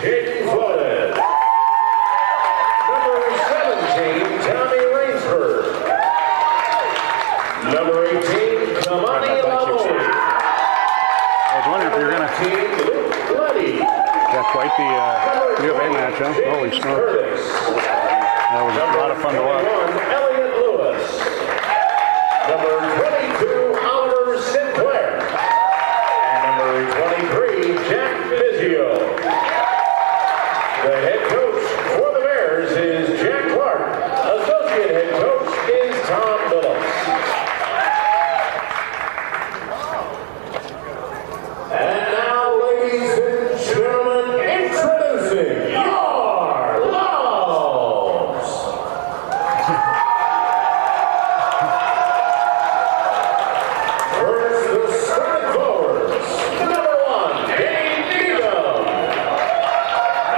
Jaden Flores. Number 17, Tommy Rainsford. Number 18, Kamani Lamoni. I was wondering if you were going to... Luke Bloody. Got quite the U of A match, huh? Holy smokes. That was a lot of fun to watch. Elliot Lewis. Number 22, Oliver Sinclair. And number 23, Jack Vizio. The head coach for the Bears is Jack Clark. Associate head coach is Tom Phillips. And now, ladies and gentlemen, introducing your Loves. First, the starting forwards. Number 1, Danny Needham.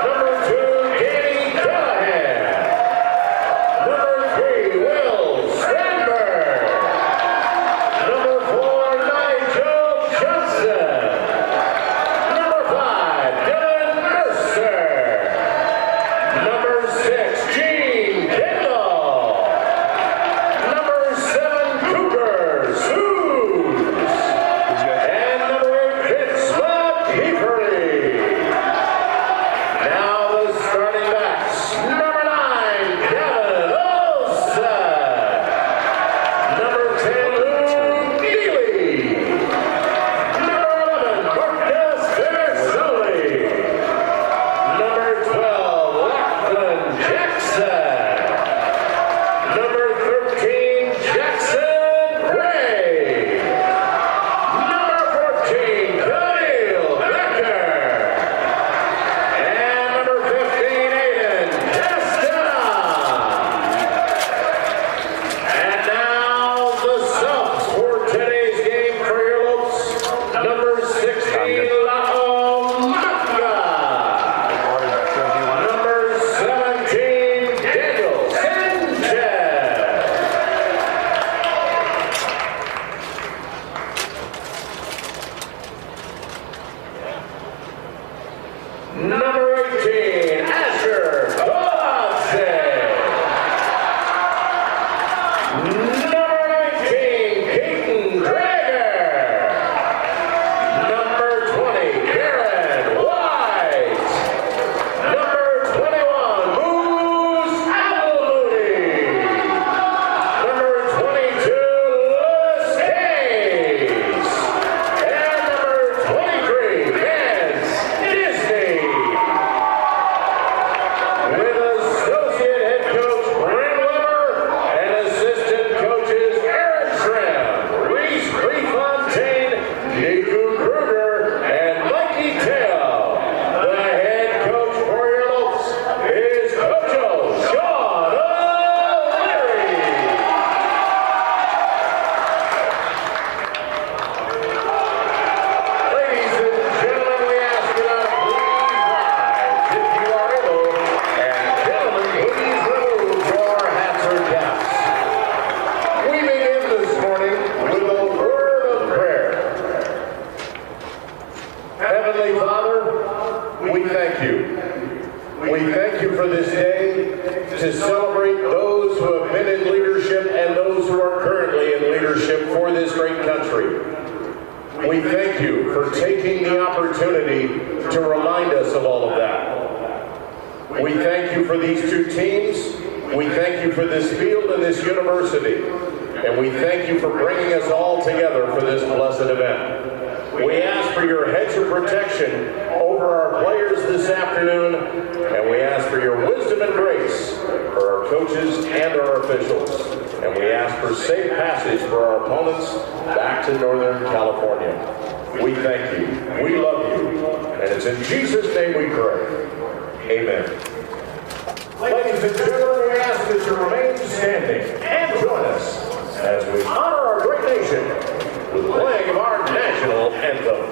Number 2, Danny Callahan. Number 3, Will Strandberg. Number 4, Nigel Johnson. Number 5, Dylan Mercer. Number 6, Gene Kendall. Number 7, Cooper Sues. And number 8, Vince McKeefery. Now the starting backs. Number 9, Kevin Olsen. Number 10, Lou Neely. Number 11, Marcus Versoli. Number 12, Lachlan Jackson. Number 13, Jackson Gray. Number 14, Khalil Becker. And number 15, Aiden Castana. And now the subs for today's game for your Lopes. Number 16, Lao Maka. Number 17, Daniel Sanchez. Number 18, Asher Kovacic. Number 19, Keaton Drager. Number 20, Aaron White. Number 21, Moose Abelmoody. Number 22, Lewis Hayes. And number 23, Vance Disney. With associate head coach Brent Weber and assistant coaches Eric Trim, Reese Prefontaine, Nico Kruger, and Mikey Tail. The head coach for your Lopes is Coach Sean O'Leary. Ladies and gentlemen, we ask you now to please rise if you are able. And gentlemen, please remove your hats or caps. We begin this morning with a word of prayer. Heavenly Father, we thank you. We thank you for this day to celebrate those who have been in leadership and those who are currently in leadership for this great country. We thank you for taking the opportunity to remind us of all of that. We thank you for these two teams. We thank you for this field and this university. And we thank you for bringing us all together for this blessed event. We ask for your hedge of protection over our players this afternoon, and we ask for your wisdom and grace for our coaches and our officials. And we ask for safe passage for our opponents back to Northern California. We thank you. We love you. And it's in Jesus' name we pray. Amen. Ladies and gentlemen, we ask that you remain standing and join us as we honor our great nation with the playing of our national anthem.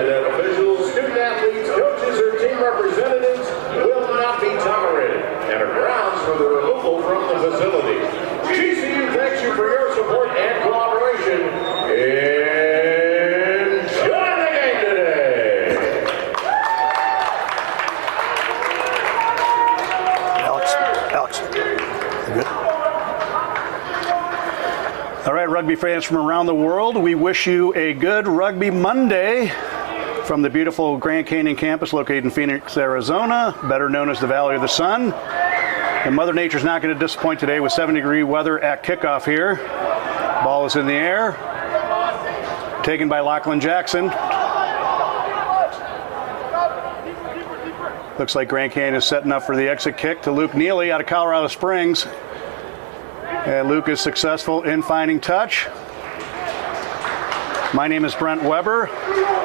directed that officials, student athletes, coaches, or team representatives will not be tolerated and are grounds for the removal from the facility. GCU thanks you for your support and cooperation in joining the game today. Alex, you good? All right, rugby fans from around the world, we wish you a good Rugby Monday from the beautiful Grand Canyon campus located in Phoenix, Arizona, better known as the Valley of the Sun. And Mother Nature's not going to disappoint today with 70-degree weather at kickoff here. Ball is in the air, taken by Lachlan Jackson. Looks like Grand Canyon is setting up for the exit kick to Luke Neely out of Colorado Springs. And Luke is successful in finding touch. My name is Brent Weber.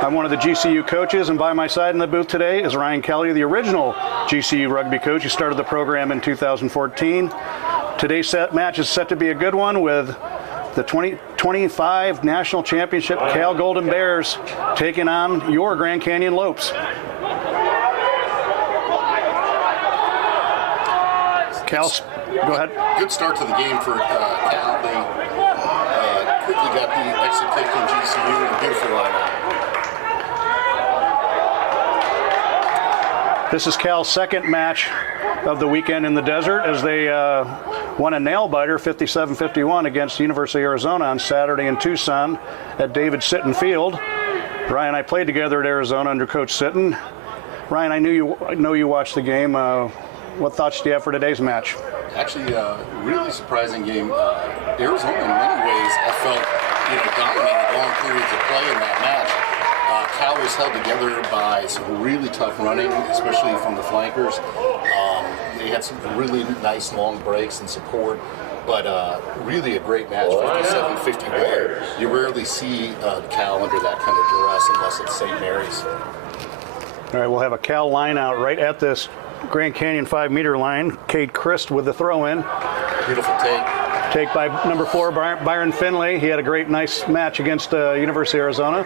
I'm one of the GCU coaches, and by my side in the booth today is Ryan Kelly, the original GCU rugby coach. He started the program in 2014. Today's match is set to be a good one with the 2025 National Championship Cal Golden Bears taking on your Grand Canyon Lopes. Cal, go ahead. Good start to the game for Cal. They quickly got the exit kick from GCU and a beautiful lineup. This is Cal's second match of the weekend in the desert as they won a nail-biter 57-51 against the University of Arizona on Saturday in Tucson at David Sitton Field. Ryan and I played together at Arizona under Coach Sitton. Ryan, I know you watched the game. What thoughts do you have for today's match? Actually, really surprising game. Arizona, in many ways, I felt dominated long periods of play in that match. Cal was held together by some really tough running, especially from the flankers. They had some really nice long breaks and support, but really a great match, 57-51. You rarely see Cal under that kind of duress unless it's St. Mary's. All right, we'll have a Cal line out right at this Grand Canyon 5-meter line. Cade Christ with the throw-in. Beautiful take. Take by number 4, Byron Finley. He had a nice match against University of Arizona.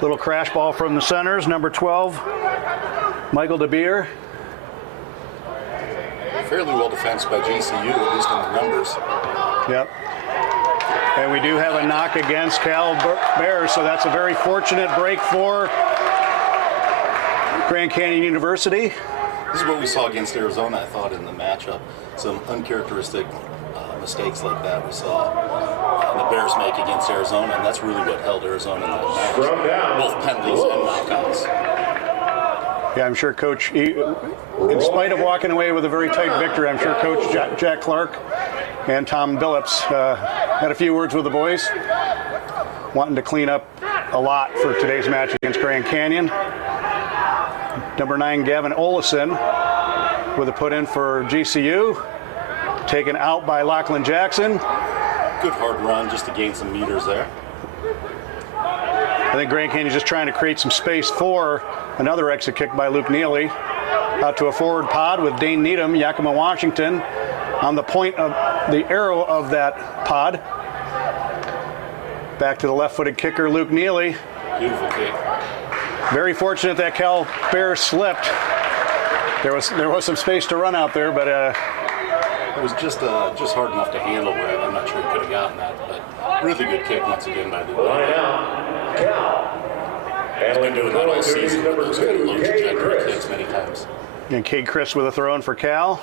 Little crash ball from the centers. Number 12, Michael DeBeer. Fairly well defensed by GCU, at least in the numbers. Yep. And we do have a knock against Cal Bears, so that's a very fortunate break for Grand Canyon University. This is what we saw against Arizona, I thought, in the matchup. Some uncharacteristic mistakes like that we saw the Bears make against Arizona, and that's really what held Arizona in that match. Both penalties and knockouts. Yeah, I'm sure Coach, in spite of walking away with a very tight victory, I'm sure Coach Jack Clark and Tom Billups had a few words with the boys, wanting to clean up a lot for today's match against Grand Canyon. Number 9, Gavin Olison with a put in for GCU. Taken out by Lachlan Jackson. Good hard run just to gain some meters there. I think Grand Canyon's just trying to create some space for another exit kick by Luke Neely. Out to a forward pod with Dane Needham, Yakima, Washington, on the point of the arrow of that pod. Back to the left-footed kicker, Luke Neely. Beautiful kick. Very fortunate that Cal Bears slipped. There was some space to run out there, but it was just hard enough to handle. Where I'm not sure he could have gotten that, but really good kick once again by Luke. He's been doing that all season. Those kind of low trajectory kicks many times. And Cade Christ with a throw in for Cal.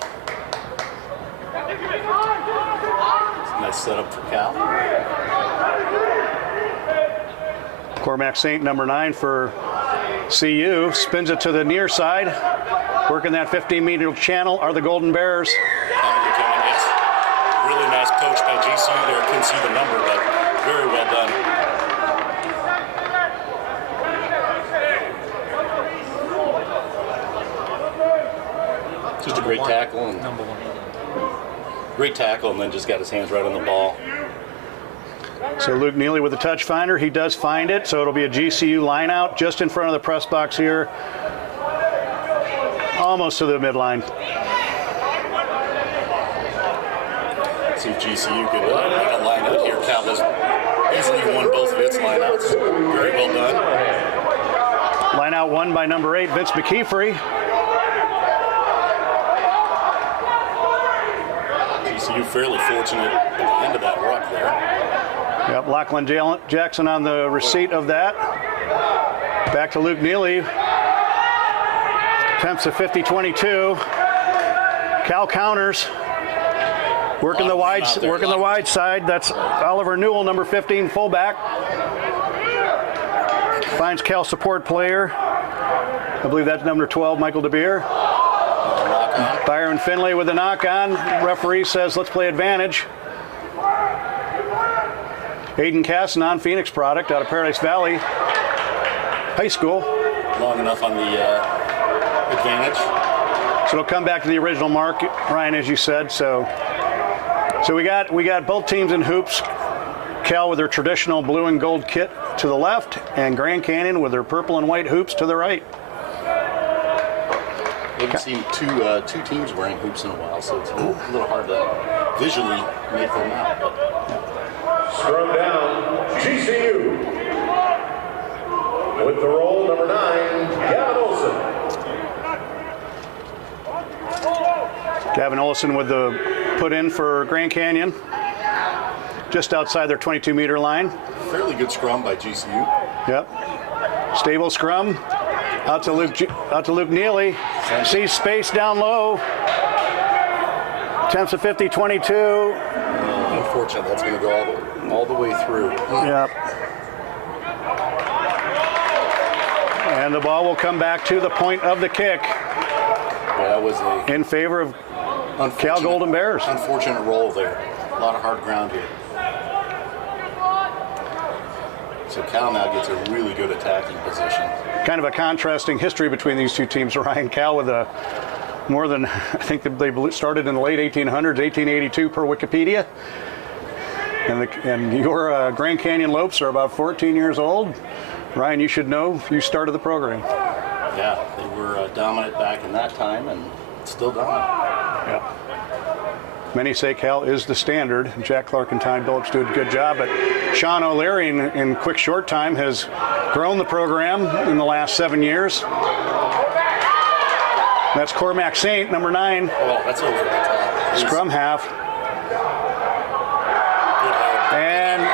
Nice setup for Cal. Cormac Saint, number 9 for CU, spins it to the near side. Working that 15-meter channel are the Golden Bears. Yes. Really nice coach by GCU there. Couldn't see the number, but very well done. Just a great tackle. Great tackle, and then just got his hands right on the ball. So Luke Neely with the touch finder. He does find it, so it'll be a GCU line out just in front of the press box here. Almost to the midline. See if GCU could win a line out here. Cal has easily won both of its lineouts. Very well done. Timeout won by number 8, Vince McKeefery. GCU fairly fortunate at the end of that ruck there. Yep, Lachlan Jackson on the receipt of that. Back to Luke Neely. Attempts a 50-22. Cal counters. Working the wide side. That's Oliver Newell, number 15, fullback. Finds Cal support player. I believe that's number 12, Michael DeBeer. Byron Finley with the knock-on. Referee says, let's play advantage. Aiden Casson, Phoenix product out of Paradise Valley High School. Long enough on the advantage. So it'll come back to the original mark, Ryan, as you said. So we got both teams in hoops. Cal with their traditional blue and gold kit to the left, and Grand Canyon with their purple and white hoops to the right. We haven't seen two teams wearing hoops in a while, so it's a little hard to visually make them out. But. Scrum down, GCU. With the roll, number 9, Gavin Olson. Gavin Olson with the put in for Grand Canyon, just outside their 22-meter line. Fairly good scrum by GCU. Yep. Stable scrum. Out to Luke Neely. Sees space down low. Attempts a 50-22. Unfortunate, that's going to go all the way through. Yep. And the ball will come back to the point of the kick. Yeah, that was in favor of Cal Golden Bears. Unfortunate roll there. A lot of hard ground here. So Cal now gets a really good attacking position. Kind of a contrasting history between these two teams. Ryan, Cal with more than, I think they started in the late 1800s, 1882 per Wikipedia. And your Grand Canyon Lopes are about 14 years old. Ryan, you should know, you started the program. Yeah, they were dominant back in that time and still dominant. Yeah. Many say Cal is the standard. Jack Clark and Tom Billups do a good job, but Sean O'Leary in quick short time has grown the program in the last 7 years. That's Cormac Saint, number 9. Oh, that's over the top. Scrum half. And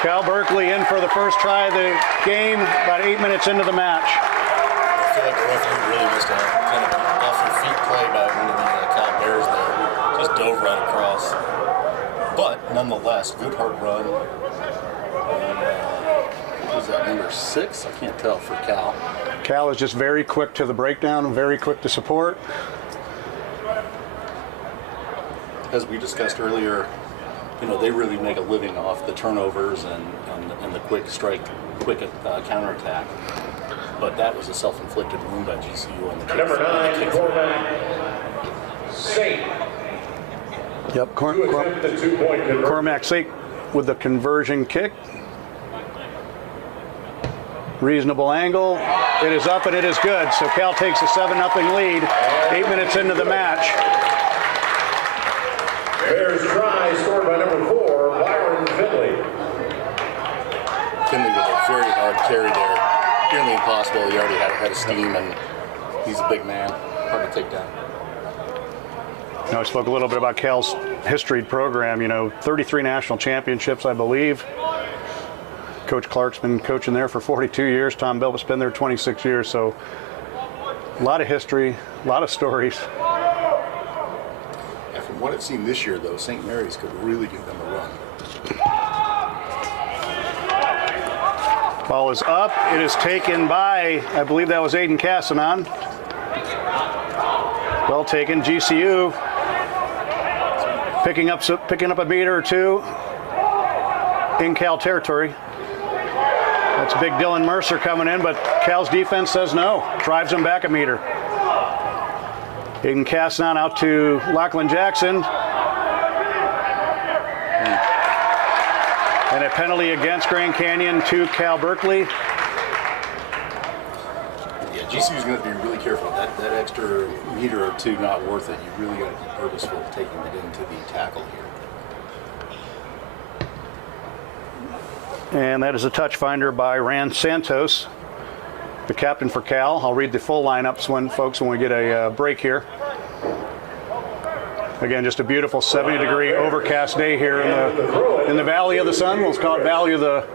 Cal Berkeley in for the first try of the game, about 8 minutes into the match. I feel like the referee really missed a kind of off-your-feet play by one of the Cal Bears there. Just dove right across. But nonetheless, good hard run. What was that, number 6? I can't tell for Cal. Cal is just very quick to the breakdown, very quick to support. As we discussed earlier, they really make a living off the turnovers and the quick strike, quick counterattack. But that was a self-inflicted wound by GCU on the kick. Number 9, Cormac Saint. Yep, Cormac Saint with the conversion kick. Reasonable angle. It is up and it is good. So Cal takes a 7-0 lead, 8 minutes into the match. Bears try scored by number 4, Byron Finley. Finley with a very hard carry there. Nearly impossible. He already had a head of steam, and he's a big man. Hard to take down. I spoke a little bit about Cal's history program. 33 national championships, I believe. Coach Clark's been coaching there for 42 years. Tom Billups been there 26 years. So a lot of history, a lot of stories. Yeah, from what I've seen this year, though, St. Mary's could really give them a run. Ball is up. It is taken by, I believe that was Aiden Cassanon. Well taken. GCU picking up a meter or two in Cal territory. That's big Dylan Mercer coming in, but Cal's defense says no. Drives him back a meter. Aiden Cassanon out to Lachlan Jackson. And a penalty against Grand Canyon to Cal Berkeley. Yeah, GCU's going to be really careful. That extra meter or two not worth it. You really got to be purposeful taking it into the tackle here. And that is a touch finder by Rand Santos. the captain for Cal. I'll read the full lineups when we get a break here. Again, just a beautiful 70-degree overcast day here in the Valley of the Sun. Let's call it Valley of the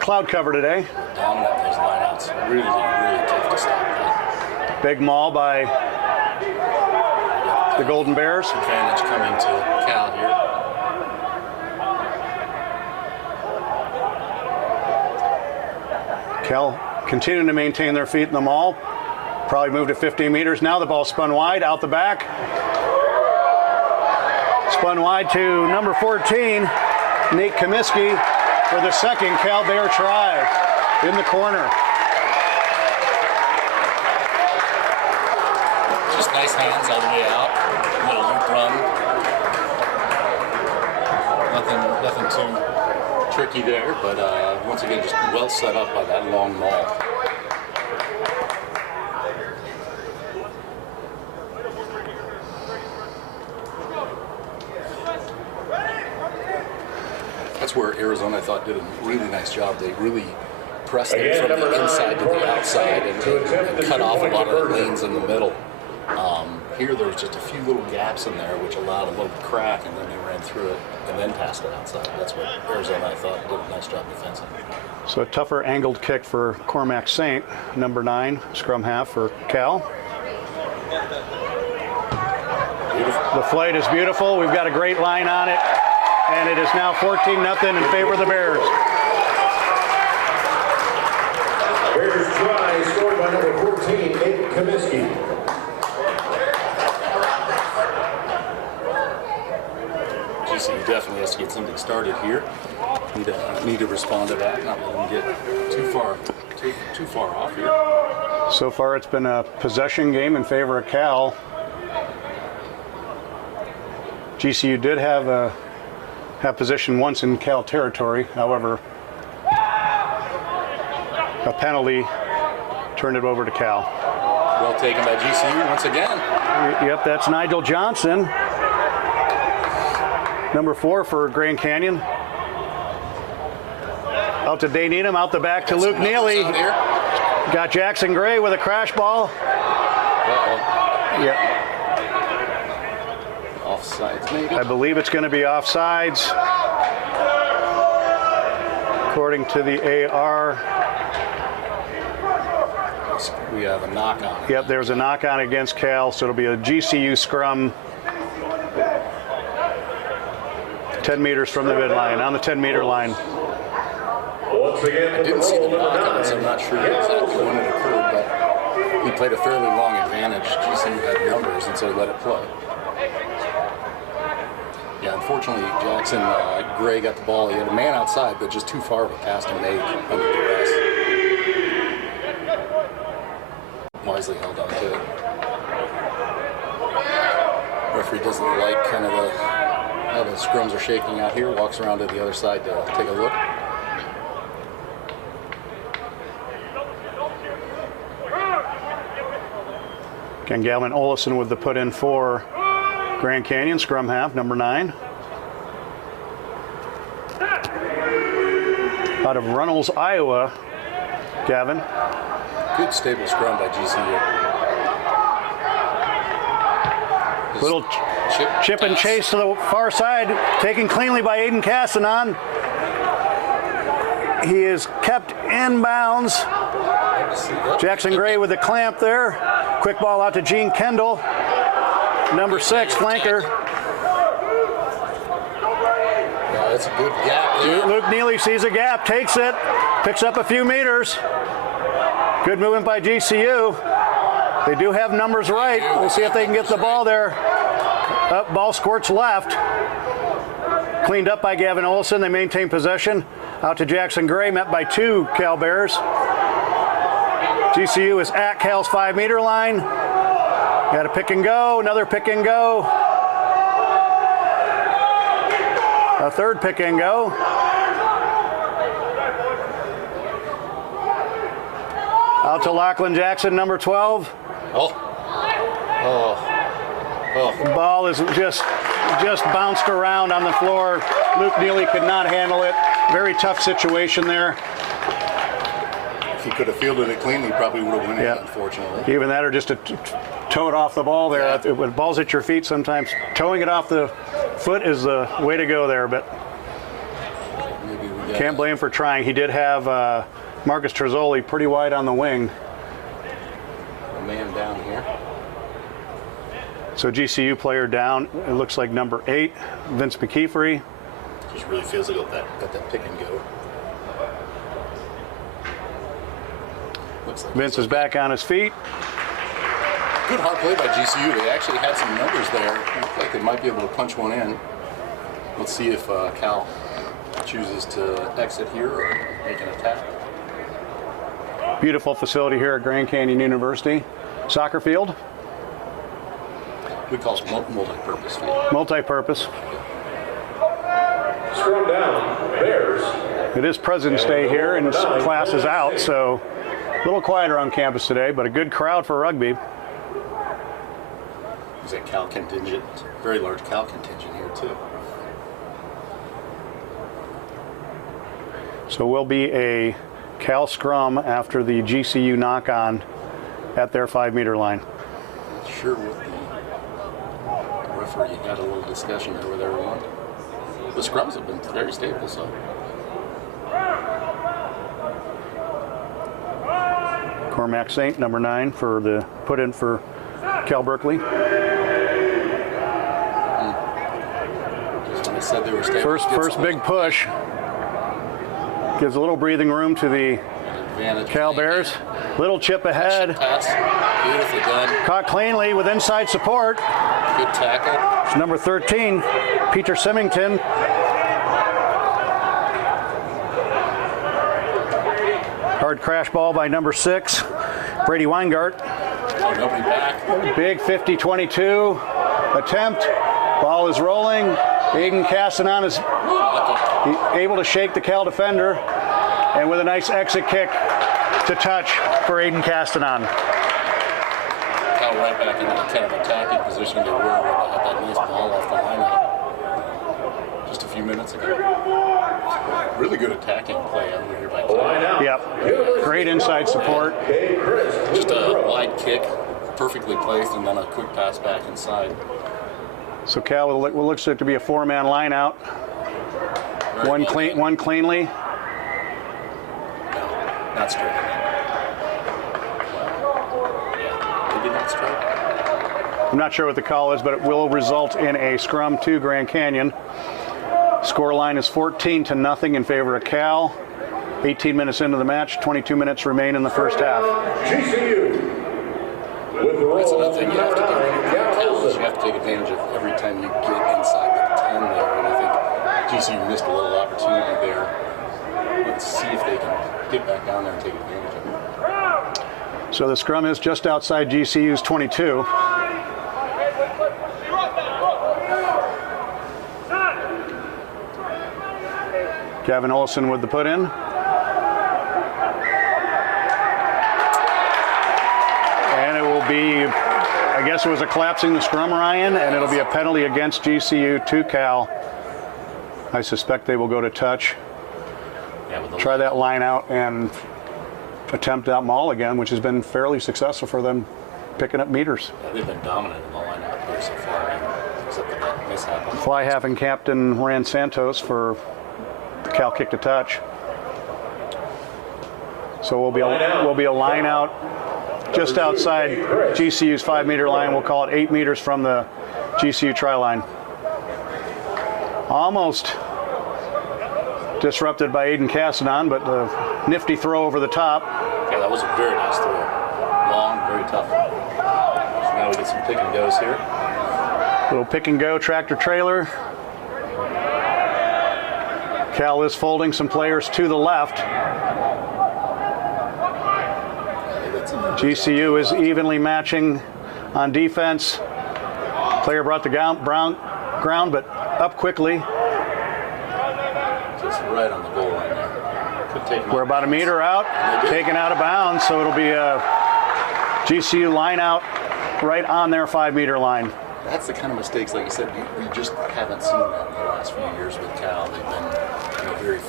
Cloud Cover today. Dominant those lineouts. Really, really tough to stop. Big maul by the Golden Bears. Advantage coming to Cal here. Cal continuing to maintain their feet in the maul. Probably moved to 15 meters. Now the ball spun wide, out the back. Spun wide to number 14, Nate Comiskey, for the second Cal Bear try in the corner. Just nice hands all the way out. Little loop run. Nothing too tricky there, but once again, just well set up by that long maul. That's where Arizona, I thought, did a really nice job. They really pressed it from the inside to the outside and cut off a lot of the lanes in the middle. Here there was just a few little gaps in there which allowed a little crack, and then they ran through it and then passed it outside. That's what Arizona, I thought, did a nice job defensively. So a tougher angled kick for Cormac Saint, number 9, scrum half for Cal. Beautiful. The flight is beautiful. We've got a great line on it. And it is now 14-0 in favor of the Bears. Bears try scored by number 14, Nate Comiskey. GCU definitely has to get something started here. Need to respond to that, not let them get too far off here. So far it's been a possession game in favor of Cal. GCU did have position once in Cal territory. However, a penalty turned it over to Cal. Well taken by GCU once again. Yep, that's Nigel Johnson. Number 4 for Grand Canyon. Out to Dane Needham, out the back to Luke Neely. Got Jackson Gray with a crash ball. Uh-oh. Yep. Offsides maybe? I believe it's going to be offsides. According to the AR. We have a knock on it. Yep, there's a knock on against Cal, so it'll be a GCU scrum. 10 meters from the midline, on the 10-meter line. Once again, I didn't see the knock on it, so I'm not sure exactly when it occurred, but he played a fairly long advantage. GCU had numbers, and so he let it play. Yeah, unfortunately, Jackson Gray got the ball. He had a man outside, but just too far of a pass to make under duress. Wisely held on to it. Referee doesn't like kind of how the scrums are shaking out here. Walks around to the other side to take a look. Again, Gavin Olison with the put in for Grand Canyon, scrum half, number 9. Out of Runnels, Iowa, Gavin. Good stable scrum by GCU. Little chip and chase to the far side, taken cleanly by Aiden Cassanon. He is kept in bounds. Jackson Gray with the clamp there. Quick ball out to Gene Kendall. Number 6, flanker. Yeah, that's a good gap there. Luke Neely sees a gap, takes it, picks up a few meters. Good movement by GCU. They do have numbers right. We'll see if they can get the ball there. Up, ball squirts left. Cleaned up by Gavin Olson. They maintain possession. Out to Jackson Gray, met by 2 Cal Bears. GCU is at Cal's 5-meter line. Got a pick and go, another pick and go. A third pick and go. Out to Lachlan Jackson, number 12. The ball is just bounced around on the floor. Luke Neely could not handle it. Very tough situation there. If he could have fielded it cleanly, he probably would have won it, unfortunately. Even that, or just to toe it off the ball there. Yeah. When balls hit your feet, sometimes towing it off the foot is the way to go there, but Maybe we got can't blame him for trying. He did have Marcus Trezzoli pretty wide on the wing. a man down here. So GCU player down, it looks like number 8, Vince McKeefery. Just really physical, got that pick and go. Looks like Vince is back on his feet. good hard play by GCU. They actually had some numbers there. It looked like they might be able to punch one in. Let's see if Cal chooses to exit here or make an attack. Beautiful facility here at Grand Canyon University. Soccer field, We call it multi-purpose field. multi-purpose. Scrum down, Bears. It is President's Day here and class is out, so a little quieter on campus today, but a good crowd for rugby. There's a Cal contingent, very large Cal contingent here too. So will be a Cal scrum after the GCU knock-on at their 5-meter line. Not sure what the referee had a little discussion there with everyone. The scrums have been very stable, so. Cormac Saint, number 9, for the put in for Cal Berkeley. Just when I said they were stable. First big push. Gives a little breathing room to the Advantage. Cal Bears. Little chip ahead. Pass. Beautifully done. Caught cleanly with inside support. Good tackle. It's number 13, Peter Symington. Hard crash ball by number 6, Brady Weingart. Oh, nobody back. Big 50-22 attempt. Ball is rolling. Aiden Castanon is able to shake the Cal defender, and with a nice exit kick to touch for Aiden Castanon. Cal right back in that kind of attacking position they were when they had that nice ball off the lineup just a few minutes ago. Really good attacking play over here by Cal. Yep. Great inside support. Just a wide kick, perfectly placed, and then a quick pass back inside. So Cal will looks like to be a 4-man line out. One cleanly. No, not straight. Yeah, maybe not straight. I'm not sure what the call is, but it will result in a scrum to Grand Canyon. Score line is 14-0 in favor of Cal. 18 minutes into the match, 22 minutes remain in the first half. GCU. With the That's roll, another thing you have to do when you're playing Cal is you have to take advantage of every time you get inside the 10 there, and I think GCU missed a little opportunity there. Let's see if they can get back down there and take advantage of it. So the scrum is just outside GCU's 22. Gavin Olson with the put in. And it will be, I guess it was a collapsing the scrum, Ryan, and it'll be a penalty against GCU to Cal. I suspect they will go to touch. Yeah, with the Try that line out and attempt that maul again, which has been fairly successful for them picking up meters. Yeah, they've been dominant in the lineup here so far, except for that mishap. Fly half and captain Rand Santos for the Cal kick to touch. So we'll be a line out just outside GCU's 5-meter line. We'll call it 8 meters from the GCU try line. Almost disrupted by Aiden Castanon, but a nifty throw over the top. Yeah, that was a very nice throw. Long, very tough. So now we get some pick and goes here. Little pick and go tractor trailer. Cal is folding some players to the left. GCU is evenly matching on defense. Player brought the ground, but up quickly. Just right on the goal line there. Could take him We're out. about a meter out, taken out of bounds, so it'll be a GCU line out right on their 5-meter line. That's the kind of mistakes, like you said, we just haven't seen that in the last few years with Cal. They've been very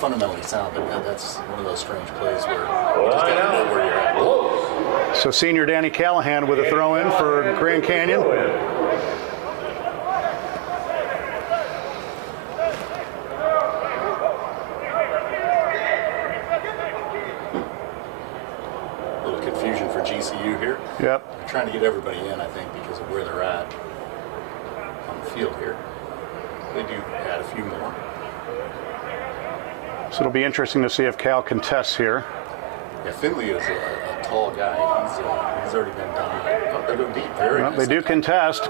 fundamentally sound, but that's one of those strange plays where you just got to know where you're at. So senior Danny Callahan with a throw in for Grand Canyon. A little confusion for GCU here. Yep. They're trying to get everybody in, I think, because of where they're at on the field here. They do add a few more. So it'll be interesting to see if Cal contests here. Yeah, Finley is a tall guy. He's already been done. Oh, they go deep. Very Well, nice. they do contest.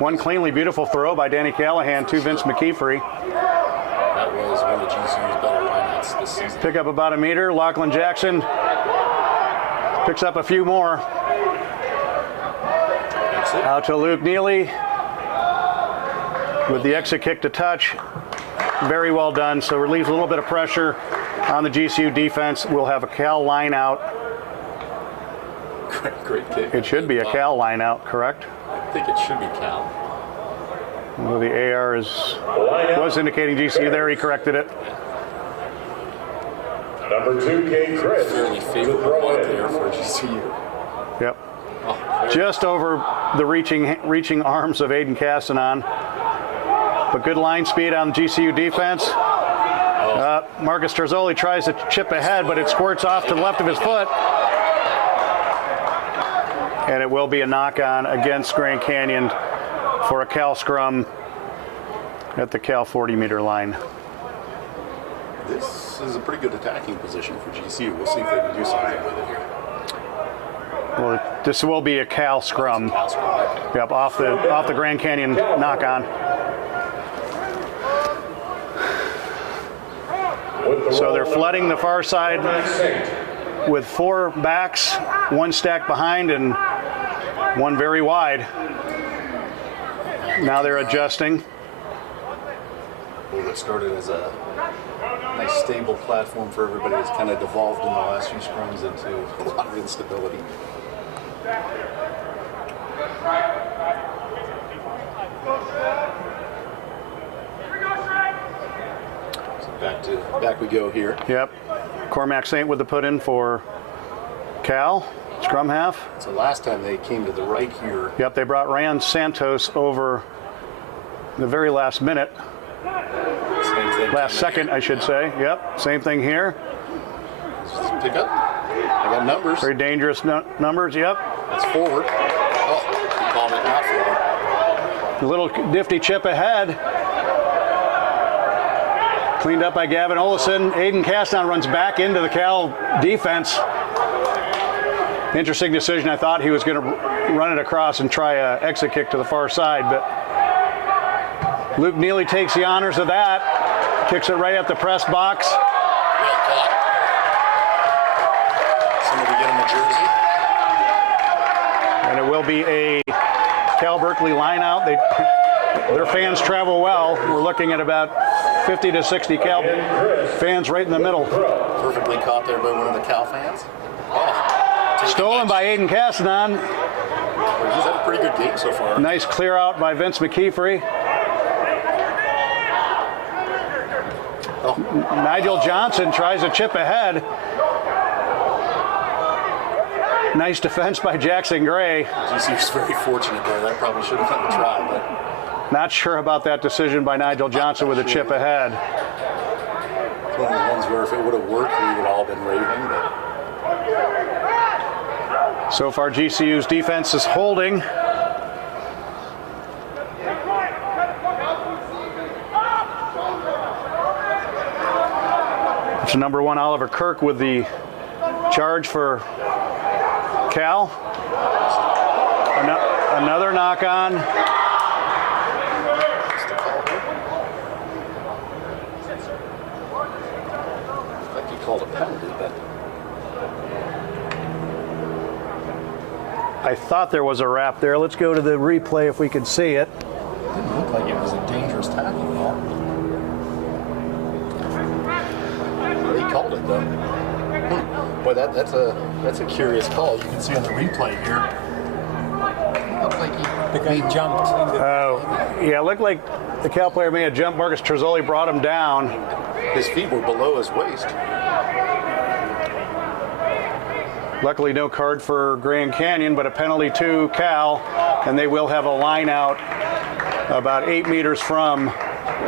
One cleanly beautiful throw by Danny Callahan to Vince McKeefery. That was one of GCU's better lineouts this season. Pick up about a meter. Lachlan Jackson picks up a few more. That's it. Out to Luke Neely with the exit kick to touch. Very well done. So relieves a little bit of pressure on the GCU defense. We'll have a Cal line out. Great kick. It should be a Cal line out, correct? I think it should be Cal. Well, the AR was indicating GCU there. He corrected it. Number 2, Kate Chris. Fairly favorable mark there for GCU. Yep. Oh, very Just over the reaching arms of Aiden Castanon. But good line speed on GCU defense. Marcus Terzoli tries to chip ahead, but it squirts off to the left of his foot. And it will be a knock-on against Grand Canyon for a Cal scrum at the Cal 40-meter line. This is a pretty good attacking position for GCU. We'll see if they can do something with it here. Well, this will be a Cal scrum. Cal scrum. Yep, off the Grand Canyon knock-on. So they're flooding the far side with 4 backs, 1 stacked behind and 1 very wide. Now they're adjusting. What started as a nice stable platform for everybody has kind of devolved in the last few scrums into a lot of instability. Back we go here. Yep. Cormac Saint with the put in for Cal, scrum half. So last time they came to the right here. Yep, they brought Ryan Santos over the very last minute. Same thing. Last second, I should say. Yep, same thing here. Pick up. I got numbers. Very dangerous numbers, yep. It's forward. Oh, he called it not forward. A little nifty chip ahead. Cleaned up by Gavin Olison. Aiden Caston runs back into the Cal defense. Interesting decision. I thought he was going to run it across and try an exit kick to the far side, but Luke Neely takes the honors of that. Kicks it right at the press box. Well caught. Somebody get him a jersey. And it will be a Cal Berkeley line out. Their fans travel well. We're looking at about 50 to 60 Cal fans right in the middle. Perfectly caught there by one of the Cal fans. Oh, Stolen by Aiden Castanon. he's had a pretty good game so far. Nice clear out by Vince McKeefery. Oh, Nigel Johnson tries to chip ahead. Nice defense by Jackson Gray. GCU's very fortunate there. That probably should have been a try, but Not sure about that decision by Nigel Johnson with a chip ahead. it's one of the ones where if it would have worked, we would have all been raving. But So far, GCU's defense is holding. It's number 1 Oliver Kirk with the charge for Cal. Another knock on. I think he called a penalty, but I thought there was a wrap there. Let's go to the replay if we can see it. it didn't look like it was a dangerous tackle at all. He called it though. Boy, that's a curious call. You can see on the replay here. It looked like The guy jumped. Yeah, it looked like the Cal player may have jumped. Marcus Terzoli brought him down. his feet were below his waist. Luckily, no card for Grand Canyon, but a penalty to Cal, and they will have a line out about 8 meters from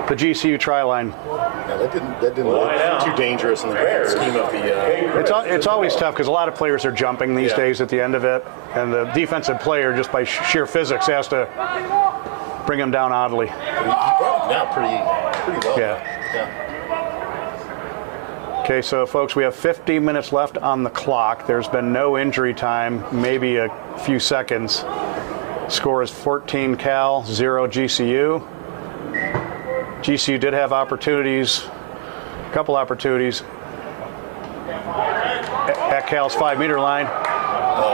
the GCU try line. Yeah, that didn't look too dangerous in the grand scheme of the. It's always tough because a lot of players are jumping these days at the end of it, and the defensive player, just by sheer physics, has to bring him down oddly. He brought him down pretty well. Yeah. Okay, so folks, we have 50 minutes left on the clock. There's been no injury time, maybe a few seconds. Score is 14 Cal, 0 GCU. GCU did have opportunities, a couple opportunities at Cal's 5-meter line.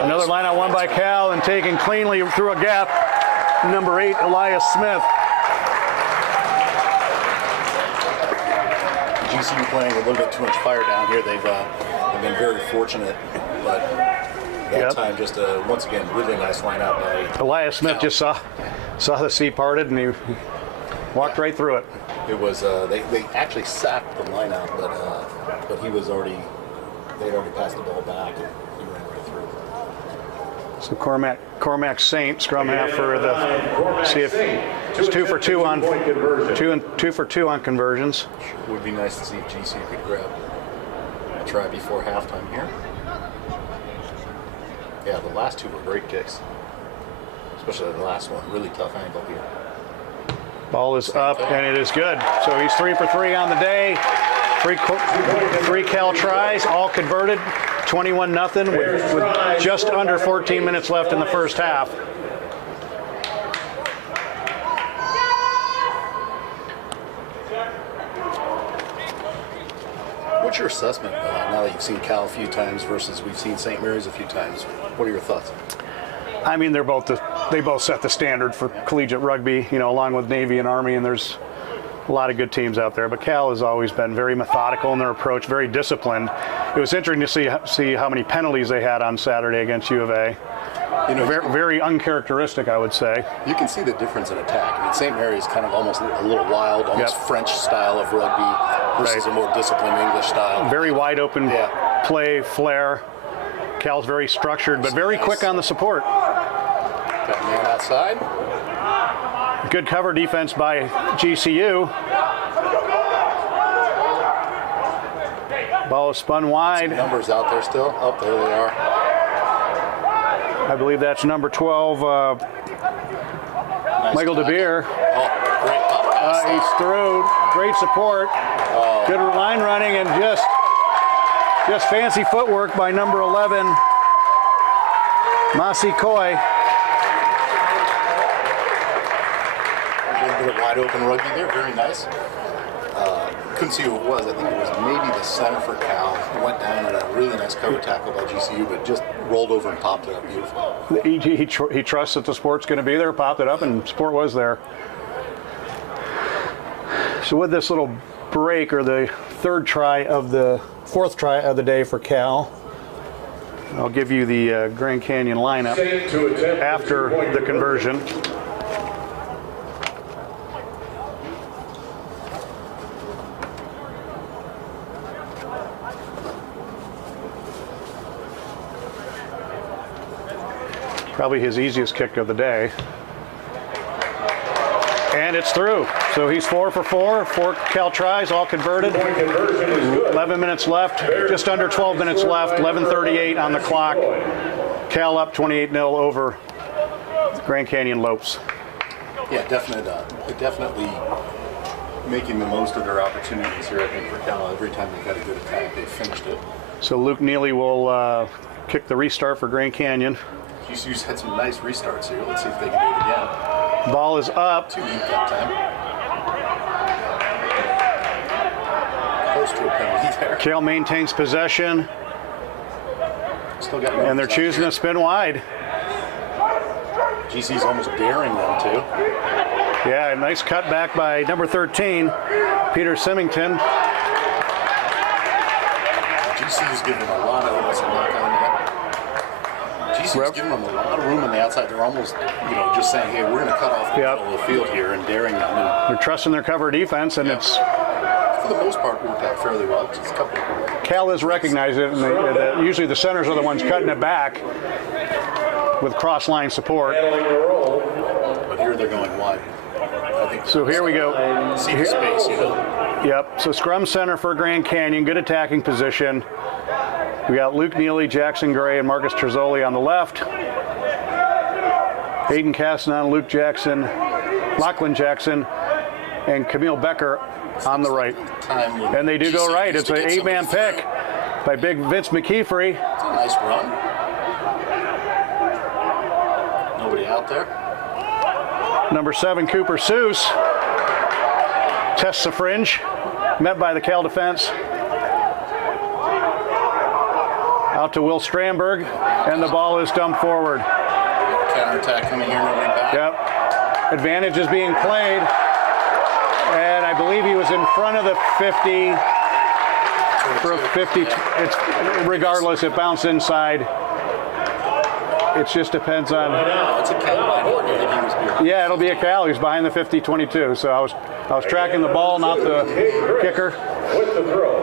Another line out one by Cal and taken cleanly through a gap. Number 8, Elias Smith. GCU playing a little bit too much fire down here. They've been very fortunate, but that time just once again really nice line out by Elias Smith. Just saw the sea parted and he walked right through it. It was they actually sacked the line out, but they'd already passed the ball back and he ran right through. So Cormac Saint, scrum half for the. See if it's 2 for 2 on 2 for 2 on conversions. Sure would be nice to see if GCU could grab a try before halftime here. Yeah, the last 2 were great kicks, especially the last one. Really tough angle here. Ball is up and it is good. So he's 3 for 3 on the day. Three Cal tries, all converted. 21-0 with just under 14 minutes left in the first half. What's your assessment now that you've seen Cal a few times versus we've seen St. Mary's a few times? What are your thoughts? I mean, they both set the standard for collegiate rugby, along with Navy and Army, and there's a lot of good teams out there. But Cal has always been very methodical in their approach, very disciplined. It was interesting to see how many penalties they had on Saturday against U of A. Very uncharacteristic, I would say. You can see the difference in attack. I mean, St. Mary's kind of almost a little wild, almost French style of rugby versus a more disciplined English style. Very wide open play, flair. Cal's very structured, but very quick on the support. Got a man outside. Good cover defense by GCU. Ball is spun wide. Some numbers out there still. Oh, there they are. I believe that's number 12, Michael DeBeer. Oh, great pop pass. He's through. Great support. Good line running and just fancy footwork by number 11, Masi Koi. A little bit of wide open rugby there. Very nice. Couldn't see who it was. I think it was maybe the center for Cal. He went down at a really nice cover tackle by GCU, but just rolled over and popped it up beautifully. He trusts that the sport's going to be there, popped it up, and sport was there. So with this little break, or the fourth try of the day for Cal, I'll give you the Grand Canyon lineup after the conversion. Probably his easiest kick of the day. And it's through. So he's 4 for 4. 4 Cal tries, all converted. 11 minutes left, just under 12 minutes left. 11:38 on the clock. Cal up 28-0 over Grand Canyon Lopes. Yeah, definitely making the most of their opportunities here, I think, for Cal. Every time they've had a good attack, they've finished it. So Luke Neely will kick the restart for Grand Canyon. GCU's had some nice restarts here. Let's see if they can do it again. Ball is up. Too deep that time. Close to a penalty there. Cal maintains possession. Still got and they're choosing to spin wide. GCU's almost daring them to. Yeah, a nice cut back by number 13, Peter Symington. GCU's giving them a lot of almost a knock on that. GCU's giving them a lot of room on the outside. They're almost, just saying, hey, we're going to cut off the middle of the field here and daring them. And they're trusting their cover defense, and it's for the most part, worked out fairly well. Just a couple. Cal has recognized it, and usually the centers are the ones cutting it back with cross-line support. But here they're going wide. I think So here we go. see the space, you know. Yep, so scrum center for Grand Canyon, good attacking position. We got Luke Neely, Jackson Gray, and Marcus Terzoli on the left. Aiden Castanon, Luke Jackson, Lachlan Jackson, and Camille Becker on the right. And they do go right. It's an 8-man pick by big Vince McKeefery. It's a nice run. Nobody out there. Number 7, Cooper Seuss, tests the fringe, met by the Cal defense. Out to Will Stramberg, and the ball is dumped forward. Counterattack coming here, nobody back. Yep. Advantage is being played. And I believe he was in front of the 50 for a 50. It's regardless, it bounced inside. It just depends on. It's a Cal line. I think he was behind. Yeah, it'll be a Cal. He's behind the 50-22. So I was tracking the ball, not the kicker. With the throw.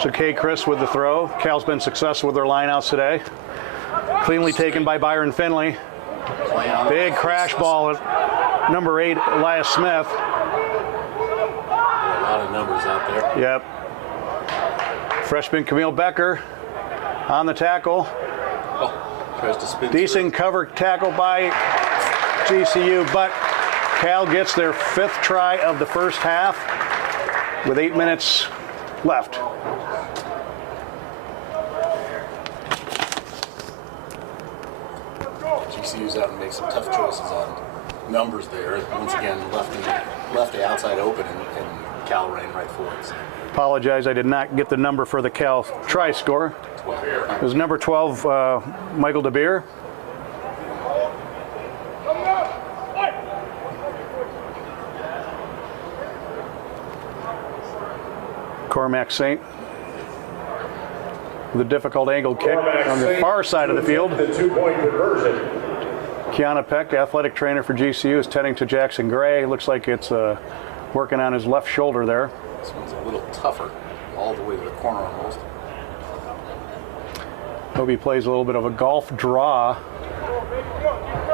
So Kay Chris with the throw. Cal's been successful with their lineouts today. Cleanly taken by Byron Finley. Big crash ball at number 8, Elias Smith. A lot of numbers out there. Yep. Freshman Camille Becker on the tackle. Tries to spin. Decent cover tackle by GCU, but Cal gets their 5th try of the first half with 8 minutes left. GCU's out and make some tough choices on numbers there. Once again, left the outside open, and Cal ran right for it. So. Apologize, I did not get the number for the Cal try score. It was number 12, Michael DeBeer. Cormac Saint with a difficult angled kick on the far side of the field. The 2-point conversion. Kiana Peck, athletic trainer for GCU, is tending to Jackson Gray. Looks like it's working on his left shoulder there. This one's a little tougher, all the way to the corner almost. Hope he plays a little bit of a golf draw.